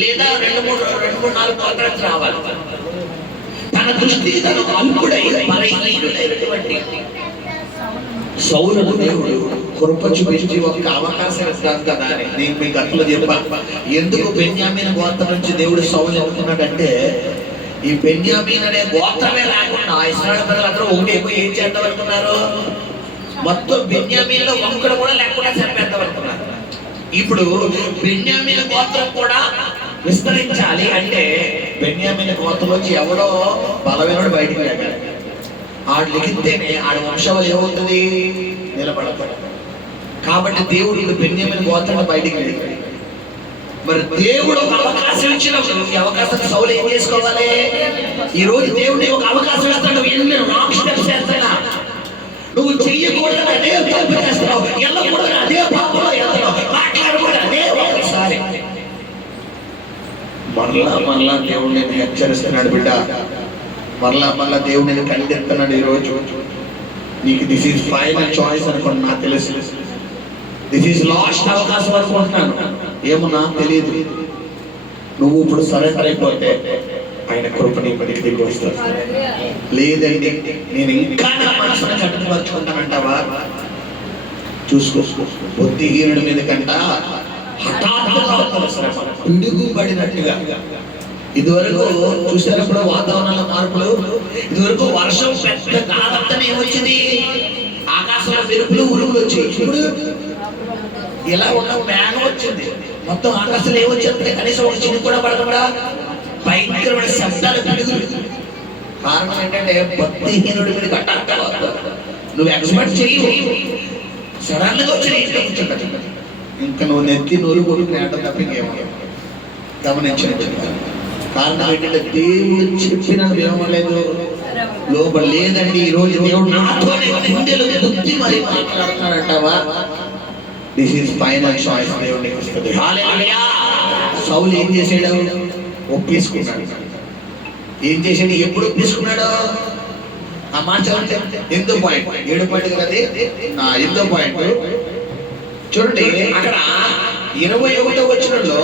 లేదా 2-3-4 గోత్రం నుంచి రావాలి. తన దృష్టికి తను అల్పుడై బలహీనుడైనటువంటి సౌలును దేవుడు కృప చూపించి ఒక అవకాశం ఇస్తాను కదా అని నేను మీకు అట్లా చెప్పాను. ఎందుకు బెన్యామీను గోత్రం నుంచి దేవుడు సౌలు అనుకున్నాడంటే, ఈ బెన్యామీన్ అనే గోత్రమే లేకుండా ఇశ్రాయేలు ప్రజలందరూ ఒకటి ఎక్కువ ఏం చేద్దాం అనుకున్నారు? మొత్తం బెన్యామీన్లో ఒక్కడు కూడా లేకుండా చంపేద్దాం అనుకున్నారు. ఇప్పుడు బెన్యామీన్ గోత్రం కూడా విస్తరించాలి అంటే బెన్యామీన్ గోత్రం వచ్చి ఎవడో బలమైనడు బయటికి లేకాలి. ఆడు లిఖితేనే ఆడు వంశవళి ఏమవుతుంది? నిలబడతాడు. కాబట్టి దేవుడు బెన్యామీన్ గోత్రం బయటికి లేకాడు. మరి దేవుడు ఒక అవకాశం ఇచ్చినప్పుడు ఈ అవకాశాన్ని సౌలు ఏం చేసుకోవాలి? ఈ రోజు దేవుడు ఒక అవకాశం ఇస్తాడు. ఎన్ని రాంగ్ స్టెప్స్ చేస్తానా? నువ్వు చెయ్యకూడదు అదే తప్పు చేస్తావు, వెళ్ళకూడదు అదే పాపంలో వెళ్తావు, మాట్లాడకూడదు అదే. ఒకసారి మరలా దేవుడు నేను హెచ్చరిస్తున్నాడు బిడ్డ. మరలా దేవుడు నేను ఖండిస్తున్నాడు. ఈ రోజు నీకు దిస్ ఈజ్ ఫైనల్ చాయిస్ అనుకోండి. నాకు తెలుసు దిస్ ఈజ్ లాస్ట్ అవకాశం అనుకుంటున్నాను. ఏమో నాకు తెలియదు. నువ్వు ఇప్పుడు సరెండర్ అయిపోతే ఆయన కృప నీ పనికి దిగి వస్తాడు. లేదండి నేను ఇంకా నా మనసును కట్టుపరుచుకుంటానంటావా? చూసుకో. బుద్ధిహీనుడి మీద కంట హఠాత్తుగా పిడుగుపడినట్టుగా. ఇదివరకు చూసేటప్పుడు వాతావరణంలో మార్పులు. ఇదివరకు వర్షం పెద్ద గాలంతనే వచ్చింది, ఆకాశంలో మెరుపులు ఉరుములు వచ్చాయి. ఇప్పుడు ఇలా ఉన్న మేఘం వచ్చింది, మొత్తం ఆకాశంలో ఏమొచ్చింది? కనీసం ఒక చిన్న కూడా పడకుండా భయంకరమైన శబ్దాలు, పిడుగులు. కారణం ఏంటంటే భక్తిహీనుడి మీద కట్టాలి. నువ్వు ఎక్స్పెక్ట్ చెయ్యి, సడన్ గా వచ్చి ఇంట్లో కూర్చుంటాడు. ఇంకా నువ్వు నెత్తి నూరు కొడుకు నేటం తప్పింకేమో గమనించండి. కారణం ఏంటంటే దేవుడు చెప్పిన ఏమలేదు, లోపల లేదండి. ఈ రోజు దేవుడు నాతో బుద్ధి మరి మాట్లాడుతున్నాడంటావా? This is final choice. దేవుడికి ఇస్తుంది. హల్లెలూయా. సౌలు ఏం చేసాడు? ఒప్పేసుకున్నాడు. ఏం చేసాడు? ఎప్పుడు ఒప్పేసుకున్నాడు? ఆ మాట చదివితే 8వ పాయింట్ 7 పాయింట్ కదా, 8వ పాయింట్ చూడండి. అక్కడ 21వ వచనంలో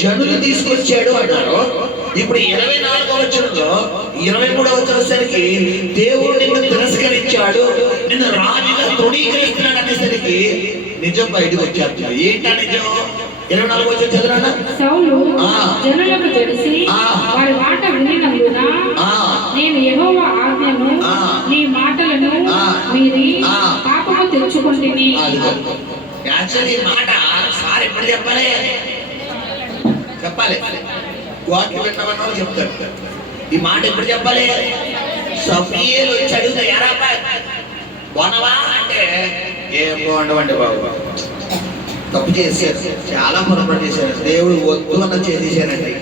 జనులు తీసుకొచ్చాడు అన్నారు. ఇప్పుడు 24వ వచనంలో 23వ వచ్చేసరికి దేవుడు నిన్ను తిరస్కరించాడు, నిన్ను రాజుగా తృణీకరిస్తున్నాడు అనేసరికి నిజం బయటకు వచ్చేస్తుంది. ఏంటా నిజం? 24వ వచనం చదువురా. సౌలు జనులకు తెలిసి వారి మాట వినినందున నేను యెహోవా ఆజ్ఞను నీ మాటలను మీరి పాపము తెచ్చుకుంటుని. యాక్చువల్లీ ఈ మాట సార్ ఎప్పుడు చెప్పాలి? వాక్యం విన్నవన్న వాళ్ళు చెప్తారు. ఈ మాట ఎప్పుడు చెప్పాలి? సమూయేలు వచ్చి అడుగుతా, ఎరా బాగున్నావా అంటే ఏం బాగుండవండి బాబు, తప్పు చేశారు, చాలా పొరపాటు చేశారు, దేవుడు వద్దు అన్న చేసేసారండి,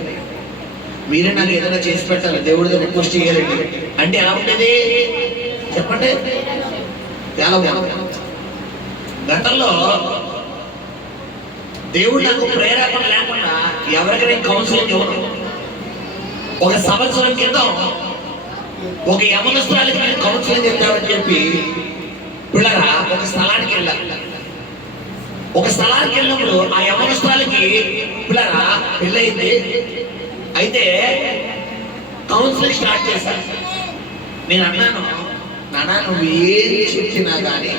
మీరే నాకు ఏదైనా చేసి పెట్టాలి, దేవుడితో రిక్వెస్ట్ చేయాలండి అంటే ఎలా ఉంటుంది చెప్పండి? చాలా బాగుంది. గతంలో దేవుడు నాకు ప్రేరేపణ లేకుండా ఎవరికి నేను కౌన్సిలింగ్ ఇవ్వను. ఒక సంవత్సరం క్రితం ఒక యవనస్తురాలికి నేను కౌన్సిలింగ్ చెప్తామని చెప్పి పిల్లరా ఒక స్థలానికి వెళ్ళాలి. ఒక స్థలానికి వెళ్ళినప్పుడు ఆ యవనస్తురాలికి పిల్లరా పెళ్ళయింది. అయితే కౌన్సిలింగ్ స్టార్ట్ చేశాను. నేను అన్నాను, నాన్న నువ్వు ఏం చెప్పినా కానీ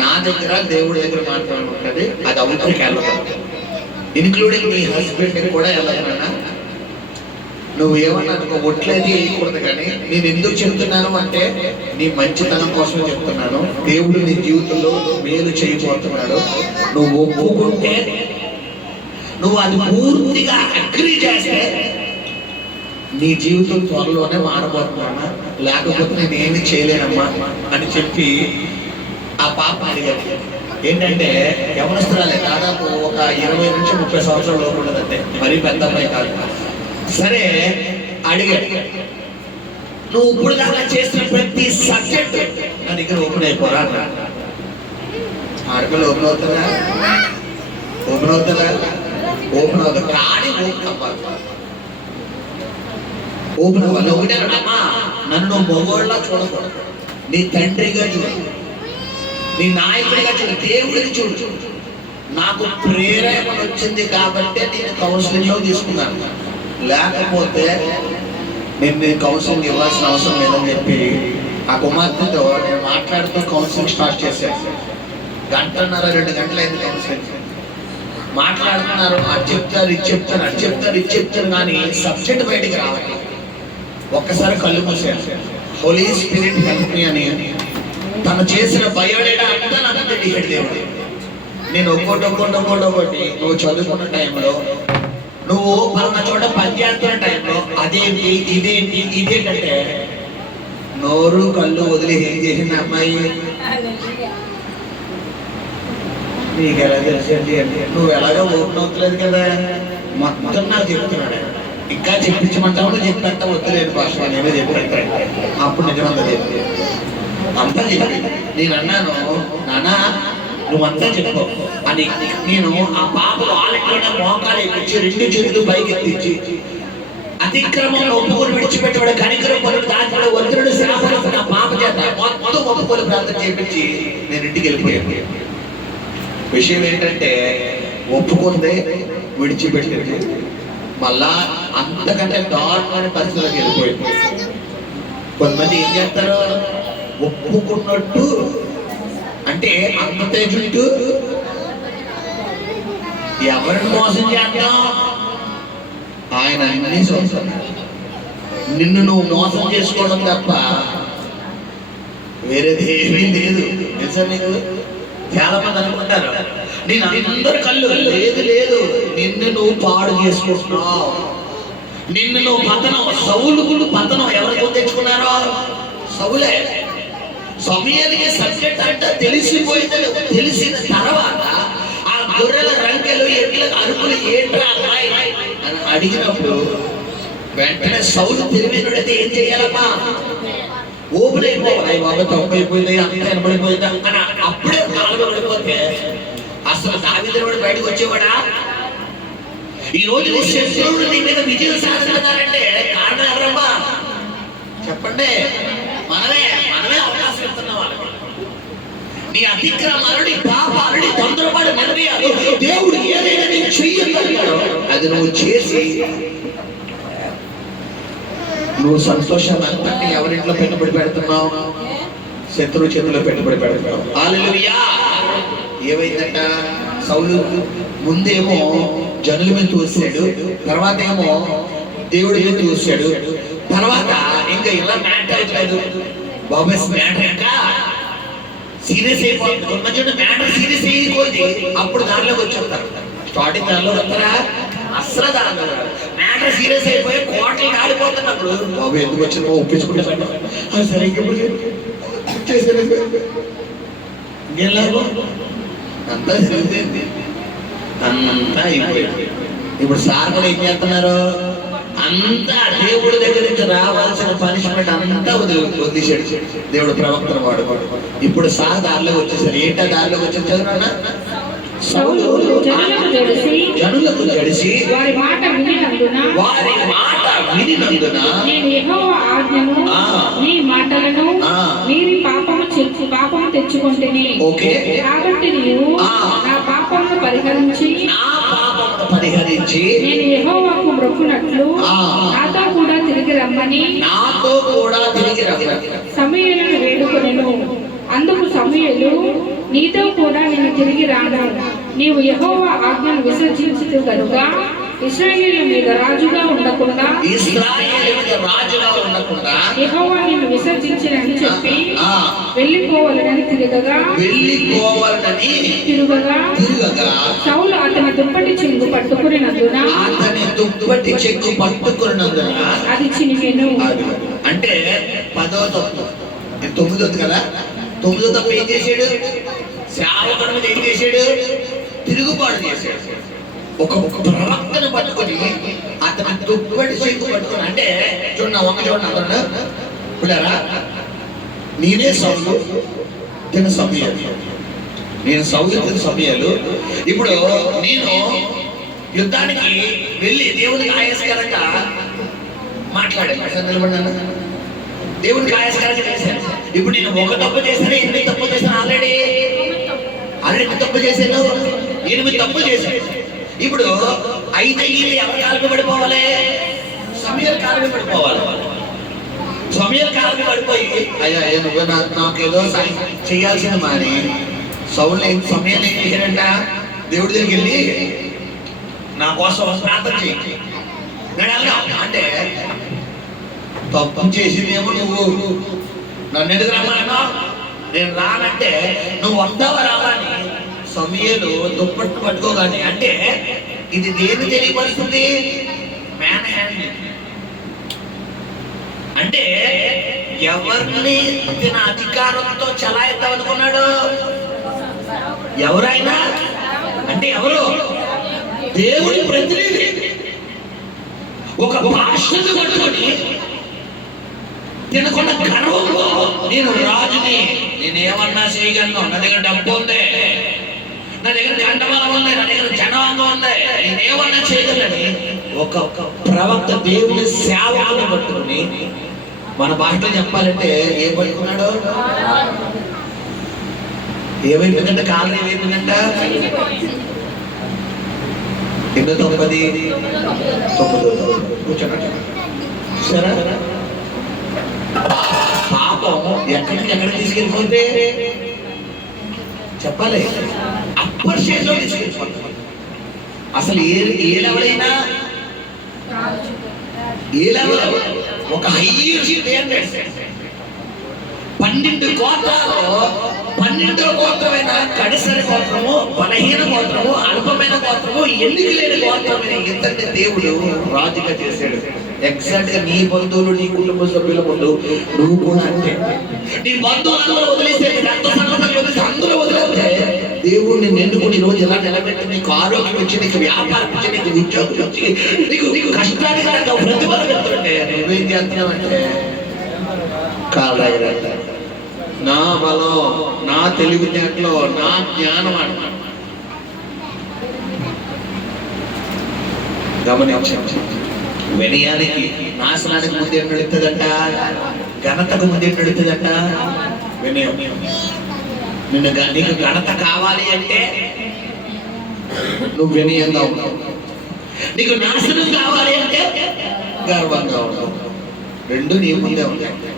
నా దగ్గర దేవుడి దగ్గర మాత్రమే ఉంటుంది, అది అవతలికి వెళ్ళదు, ఇన్క్లూడింగ్ నీ హస్బెండ్ కూడా వెళ్ళదు నాన్న. నువ్వు ఏమన్నా ఒట్లేది వేయకూడదు, కానీ నేను ఎందుకు చెప్తున్నాను అంటే నీ మంచితనం కోసం చెప్తున్నాను. దేవుడు నీ జీవితంలో మేలు చేయబోతున్నాడు. నువ్వు ఒప్పుకుంటే, నువ్వు అది పూర్తిగా అగ్రీ చేస్తే నీ జీవితం త్వరలోనే మారబోతున్నా, లేకపోతే నేనేమి చేయలేనమ్మా అని చెప్పి ఆ పాప అడిగాడు. ఏంటంటే యవనస్తురాలే, దాదాపు ఒక 20 నుంచి 30 సంవత్సరాల లోపు ఉండదంటే, మరీ పెద్ద అమ్మాయి కాదు. సరే అడిగాడు, నువ్వు ఇప్పుడు దాకా చేసిన ప్రతి సబ్జెక్ట్ నా దగ్గర ఓపెన్ అయిపోరా అన్నాడు. ఆడపిల్ల ఓపెన్ అవుతుందా? ఓపెన్ అవుతుందా? ఓపెన్ అవుతుంది, కానీ ఓపెన్ అవ్వాలి. ఓపెన్ అవ్వాలి. ఒకటే అమ్మా, నన్ను మగోళ్ళ చూడకూడదు, నీ తండ్రిగా చూడు, నీ నాయకుడిగా చూడు, దేవుడిని చూడు. నాకు ప్రేరణ వచ్చింది కాబట్టి నేను కౌన్సిలింగ్ లో తీసుకున్నాను, లేకపోతే నేను కౌన్సిలింగ్ ఇవ్వాల్సిన అవసరం లేదని చెప్పి ఆ కుమార్తెతో నేను మాట్లాడుతూ కౌన్సిలింగ్ స్టార్ట్ చేశాను. 1.5-2 గంటలు అయింది కౌన్సిలింగ్. మాట్లాడుతున్నారు, అది చెప్తారు, ఇది చెప్తారు, అది చెప్తారు, ఇది చెప్తారు, కానీ సబ్జెక్ట్ బయటికి రావాలి. ఒక్కసారి కళ్ళు మూసాను. హోలీ స్పిరిట్ హెల్ప్ మీ అని తను చేసిన బయోడేటా అంతా నాకు తెలియదు దేవుడు. నేను ఒక్కోటి నువ్వు చదువుకున్న టైంలో, నువ్వు పలానా చోట పనిచేస్తున్న టైంలో అదేంటి ఇదేంటి ఇదేంటంటే నోరు కళ్ళు వదిలి ఏం చేసింది అమ్మాయి నీకు ఎలా తెలిసింది అంటే, నువ్వు ఎలాగో ఓపెన్ అవుతలేదు కదా, మొత్తం నాకు చెప్తున్నాడు. ఇంకా చెప్పించమంటావు, చెప్పంట వద్దులేదు భాష, నేనే చెప్పాను. అప్పుడు నిజమంతా చెప్పి అంతా చెప్పి నేను అన్నాను, నానా నువ్వంతా చెప్పు అని. నేను ఆ పాప వాళ్ళకి మోకాలు ఎక్కించి 2 చేతులు పైకి ఎత్తించి, అతిక్రమంలో ఒప్పుకొని విడిచిపెట్టాడు, కనికరం పనులు దాంట్లో వజ్రుడు శాపలు నా పాప చేత మొత్తం ఒప్పుకొని ప్రార్థన చేయించి నేను ఇంటికి వెళ్ళిపోయాను. విషయం ఏంటంటే ఒప్పుకుందే, విడిచిపెట్టింది, మళ్ళా అంతకంటే దారుణమైన పరిస్థితులకు వెళ్ళిపోయింది. కొంతమంది ఏం చేస్తారు, ఒప్పుకున్నట్టు అంటే అంత తేజుంటూ ఎవరిని మోసం చేద్దాం, ఆయన అన్ని చూస్తున్నాడు. నిన్ను నువ్వు మోసం చేసుకోవడం తప్ప వేరేది ఏమీ లేదు. తెలుసా నీకు? చాలా మంది అనుకుంటారు నేను అందరు కళ్ళు, లేదు లేదు, నిన్ను నువ్వు పాడు చేసుకుంటున్నావు, నిన్ను నువ్వు పతనం. సౌలుకులు పతనం ఎవరికి తెచ్చుకున్నారో? సౌలే. సమయానికి సబ్జెక్ట్ అంటే తెలిసిపోయిందని తెలిసిన తర్వాత ఆ గొర్రెల రంకెలు ఎట్ల అరుపులు ఏంట్రా అమ్మాయి అని అడిగినప్పుడు వెంటనే సౌలు తెలివైనడైతే ఏం చేయాలమ్మా? ఓపెన్ అయిపోవాలి. బాబా తప్పు అయిపోయింది, అంత వినబడిపోయింది అని అప్పుడే నాలుగు పడిపోతే అసలు దావీదుడు బయటకు వచ్చేవాడా? ఈ రోజు శత్రువుడు నీ మీద విజయం సాధిస్తున్నారంటే కారణం ఎవరమ్మా చెప్పండి? మనమే అవకాశం ఇస్తున్నాం వాళ్ళకి. నీ అతిక్రమాలు, నీ పాపాలు, నీ తొందరపాటు నిర్ణయాలు దేవుడు ఏదైనా నీకు చెయ్యగలిగాడో అది నువ్వు చేసి నువ్వు సంతోషాన్ని అంతటి ఎవరింట్లో పెట్టుబడి పెడుతున్నావు? శత్రువు చేతిలో పెట్టుబడి పెడుతున్నావు. హల్లెలూయా. ఏమైందంట? సౌలు ముందేమో జనుల మీద చూసాడు, తర్వాత ఏమో దేవుడి మీద చూసాడు, తర్వాత ఇంకా ఇలా మ్యాటర్ అయిపోలేదు. బాబా మ్యాటర్ ఇంకా సీరియస్ అయిపోతుంది. కొంతమంది మ్యాటర్ సీరియస్ అయిపోయింది, అప్పుడు దానిలోకి వచ్చేస్తారు. స్టార్టింగ్ దానిలో వస్తారా? అసలు దానిలో మ్యాటర్ సీరియస్ అయిపోయి కోటలు కాలిపోతున్నప్పుడు బాబు ఎందుకు వచ్చిన ఒప్పించుకుంటే సరే అంతా జరిగింది, అంతా అయిపోయింది. ఇప్పుడు సార్ కూడా ఏం చేస్తున్నారు? అంతా దేవుడి దగ్గర నుంచి రావాల్సిన పనిష్మెంట్ అంతా వదిలేశాడు దేవుడు ప్రవక్తను వాడు. ఇప్పుడు సార్ దారిలోకి వచ్చేసారు. ఏంటా దారిలోకి వచ్చేది? చదువునా? జనులకు జడిసి వారి మాట వినినందున నేను యెహోవా ఆజ్ఞను నీ మాటలను మీరి పాపము తెచ్చుకుంటేనే. ఓకే, కాబట్టి నీవు నా పాపమును పరిహరించి నేను యెహోవాకు మొక్కునట్లు నాతో కూడా తిరిగి రమ్మని నాతో కూడా తిరిగి రమ్మని సమూయేలును వేడుకొనెను. అందుకు సమూయేలు, నీతో కూడా నేను తిరిగి రాను. నీవు యెహోవా ఆజ్ఞను విసర్జించితివి గనుక ఇశ్రాయేలు మీద రాజుగా ఉండకుండా యెహోవా నిన్ను విసర్జించినని చెప్పి వెళ్ళిపోవాలని తిరగగా సౌలు అతని దుప్పటి చెంగు పట్టుకునినందున అది చినిగెను. అంటే 10వ తప్పు 9వ కదా, 9వ తప్పు ఏం చేశాడు? సేవకుడి మీద ఏం చేశాడు? తిరుగుబాటు చేశాడు. ఒక ప్రవక్తను పట్టుకొని అతని దుప్పటి చెంగు పట్టుకుని, అంటే చూడండి ఒక చూడండి అతను పిల్లరా, నేనే సౌలు తిన సమయాలు, నేను సౌలు తిన సమయాలు. ఇప్పుడు నేను యుద్ధానికి వెళ్ళి దేవునికి ఆయాస్కరంగా మాట్లాడాను, నిలబడ్డాను, దేవునికి ఆయాస్కరంగా చేశాను. ఇప్పుడు నేను ఒక తప్పు చేశాను, 8 తప్పు చేశాను. ఆల్రెడీ తప్పు చేశాను, 8 తప్పులు చేశాను. ఇప్పుడు 5 ఎవరి కాలమే పడిపోవాలి? సమయాల కాలమే పడిపోవాలి. సమయాల కాలమే పడిపోయి అయ్యా నువ్వు నాకేదో చేయాల్సింది మాని సౌలు సమయాలు ఏం చేశాడంట? దేవుడి దగ్గరికి వెళ్ళి నా కోసం ప్రార్థన చేయి నేను వెళ్దాం అంటే, తప్పు చేసిందేమో నువ్వు, నన్ను ఎందుకు రమ్మన్నా? నేను రానంటే నువ్వు వస్తావా రావాలని సమూయేలు దుప్పట్టు పట్టుకోగానే, అంటే ఇది దేని తెలియపరుస్తుంది? Man hand. అంటే ఎవరిని తన అధికారంతో చలాయిద్దాం అనుకున్నాడు? ఎవరైనా అంటే ఎవరు? దేవుడి ప్రతినిధి. ఒక భాషను పట్టుకొని తినకుండా గర్వంలో నేను రాజుని, నేనేమన్నా చేయగలను, నా దగ్గర డబ్బు ఉంది, నా దగ్గర కంఠబలం ఉంది, నా దగ్గర జనాంగం ఉంది, నేనేమన్నా చేయగలని ఒక ప్రవక్త దేవుని సేవకుని పట్టుకుని, మన భాషలో చెప్పాలంటే ఏం పట్టుకున్నాడు? ఏమైపోయిందంటే కాలం ఏమైపోయిందంట? 9 కూర్చోండి సరే. పాపం ఎక్కడ తీసుకెళ్ళిపోతే చెప్పాలి, అప్పర్ స్టేజ్ లో తీసుకెళ్ళిపోతాం. అసలు ఏ లెవెల్ అయినా, ఏ లెవెల్ ఒక హైయర్ 12 గోత్రాలు, 12వ గోత్రమైన కడిసరి గోత్రము, బలహీన గోత్రము, అల్పమైన గోత్రము, ఎన్నిక లేని గోత్రమైన ఇద్దరిని దేవుడు రాజుగా చేశాడు. ఎగ్జాక్ట్ గా నీ బంధువులు, నీ కుటుంబ సభ్యుల ముందు నువ్వు కూడా అంటే, నీ బంధువులందరూ వదిలేస్తే, రక్త సంబంధాలు వదిలేసి అందరూ వదిలేస్తే, దేవుడు నిన్ను ఎన్నుకుని రోజు ఎలా నిలబెట్టి నీకు ఆరోగ్యం ఇచ్చి, నీకు వ్యాపారం ఇచ్చి, నీకు ఉద్యోగం ఇచ్చి, నీకు కష్టానికి ప్రతిఫలం పెడుతుంటే నువ్వేం చేస్తున్నావంటే కాళ్ళ నా బలం, నా తెలివితేటలో, నా జ్ఞానం అంట. గమనించండి, వినయానికి నాశనానికి ముందు ఏం నడుతుందంట? ఘనతకు ముందు ఏం నడుతుందంట? వినయం. నీకు ఘనత కావాలి అంటే నువ్వు వినయంగా ఉన్నావు, నీకు నాశనం కావాలి అంటే గర్వంగా ఉన్నావు. రెండు నీ ముందే ఉంటాయి.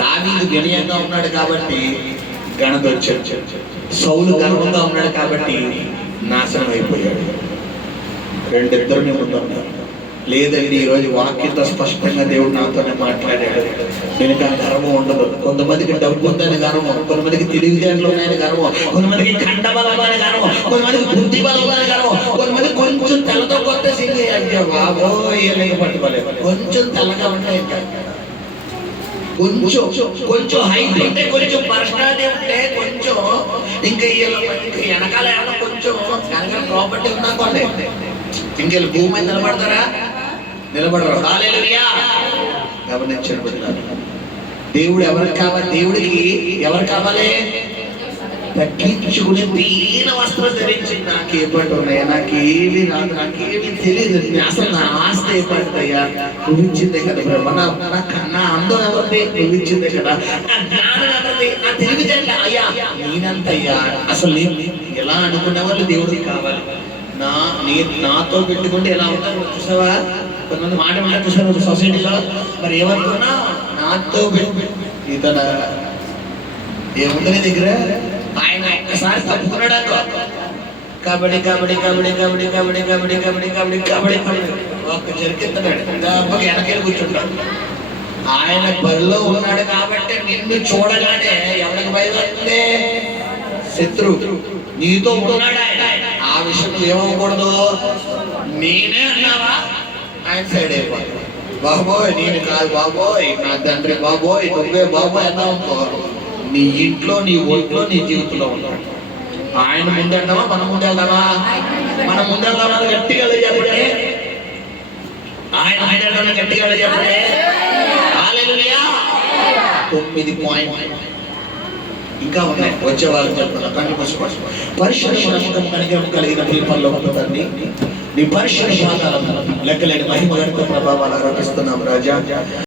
దావీదు వినయంగా ఉన్నాడు కాబట్టి ఘనత వచ్చాడు, సౌలు గర్వంగా ఉన్నాడు కాబట్టి నాశనం అయిపోయాడు. రెండిద్దరు నీ ముందు ఉన్నారు. లేదండి, ఈరోజు వాక్యంతో స్పష్టంగా దేవుడు నాతోనే మాట్లాడాడు. నేను గర్వం ఉండదు. కొంతమందికి డబ్బు ఉందని గర్వం, కొంతమందికి తెలివితేటలు ఉన్నాయని గర్వం, కొంతమందికి కండ బలం అని గర్వం, కొంతమందికి బుద్ధి బలం అని గర్వం, కొంతమంది కొంచెం తెల్లతో కొత్త సింగ్ అంటే బాబో ఏమైనా పట్టుకోలేదు. కొంచెం తెల్లగా ఉంటాయి, కొంచెం హైట్ ఉంటే, కొంచెం పర్సనాలిటీ ఉంటే, కొంచెం ఇంకా వెనకాల ఏమన్నా కొంచెం వెనకాల ప్రాపర్టీ ఉందనుకోండి, ఇంకెళ్ళి భూమి మీద నిలబడతారా? నిలబడరు. హల్లెలూయా. గమనించండి, దేవుడు ఎవరికి కావాలి? దేవుడికి ఎవరు కావాలి? తగ్గించుకుని దీన వస్త్రం ధరించి, నాకు ఏ పట్టు ఉన్నాయా, నాకేమి రాదు, నాకేమి తెలియదు, అసలు నా ఆస్తి ఏ పడుతుందయ్యా, నువ్వు ఇచ్చిందే కదా బ్రహ్మ, నా అందం ఎవరిది? నువ్వు ఇచ్చిందే కదా, నా జ్ఞానం ఎవరిది? నా తెలివితేటలు అయ్యా నేనంతయ్యా. అసలు నేను ఎలా అనుకునే వాళ్ళు దేవుడికి కావాలి. నాతో పెట్టుకుంటే ఎలా ఉంటారు చూసావా? కొంతమంది మాట మాట చూసారు సొసైటీలో, మరి ఏమనుకున్నా నాతో ఇతన ఏముంది నీ దగ్గర, ఆయన ఒక్కసారి తప్పుకున్నాడు అనుకో, కబడ్డీ కబడ్డీ కబడ్డీ కబడ్డీ కబడ్డీ కబడ్డీ కబడ్డీ కబడ్డీ కబడ్డీ కబడ్డీ ఒక్క జరికెత్తాడు, దెబ్బకి వెనకేళ్ళు కూర్చుంటాడు. ఆయన బరిలో ఉన్నాడు కాబట్టి నిన్ను చూడగానే ఎవరికి భయం వస్తుంది? శత్రువు. నీతో ఉన్నాడు ఆయన, ఆ విషయం ఏమవకూడదు. నేనే అన్నావా ఆయన సైడ్ అయిపోతాడు. బాబోయ్ నేను కాదు బాబోయ్, నా తండ్రి బాబోయ్, నువ్వే బాబోయ్ అన్నావు అనుకో, నీ ఇంట్లో నీ ఒంట్లో నీ జీవితంలో ఉన్నాడు. ఆయన ముందెళ్దామా మనం ముందెళ్దామా? మనం ముందెళ్దామా? గట్టిగా చెప్పండి. ఆయన ముందెళ్దామా? గట్టిగా చెప్పండి. హల్లెలూయా. 9 పాయింట్ ఇంకా ఉన్నాయి, వచ్చే వాళ్ళకి చెప్తున్నా. కానీ పరిశుద్ధ మనస్సుకు కనికరం కలిగిన ప్రియపరలో తండ్రి, నీ పరిశుద్ధ పాదాలను లెక్కలేని మహిమ గణిత ప్రభావాలు ఆరోపిస్తున్నాం రాజా.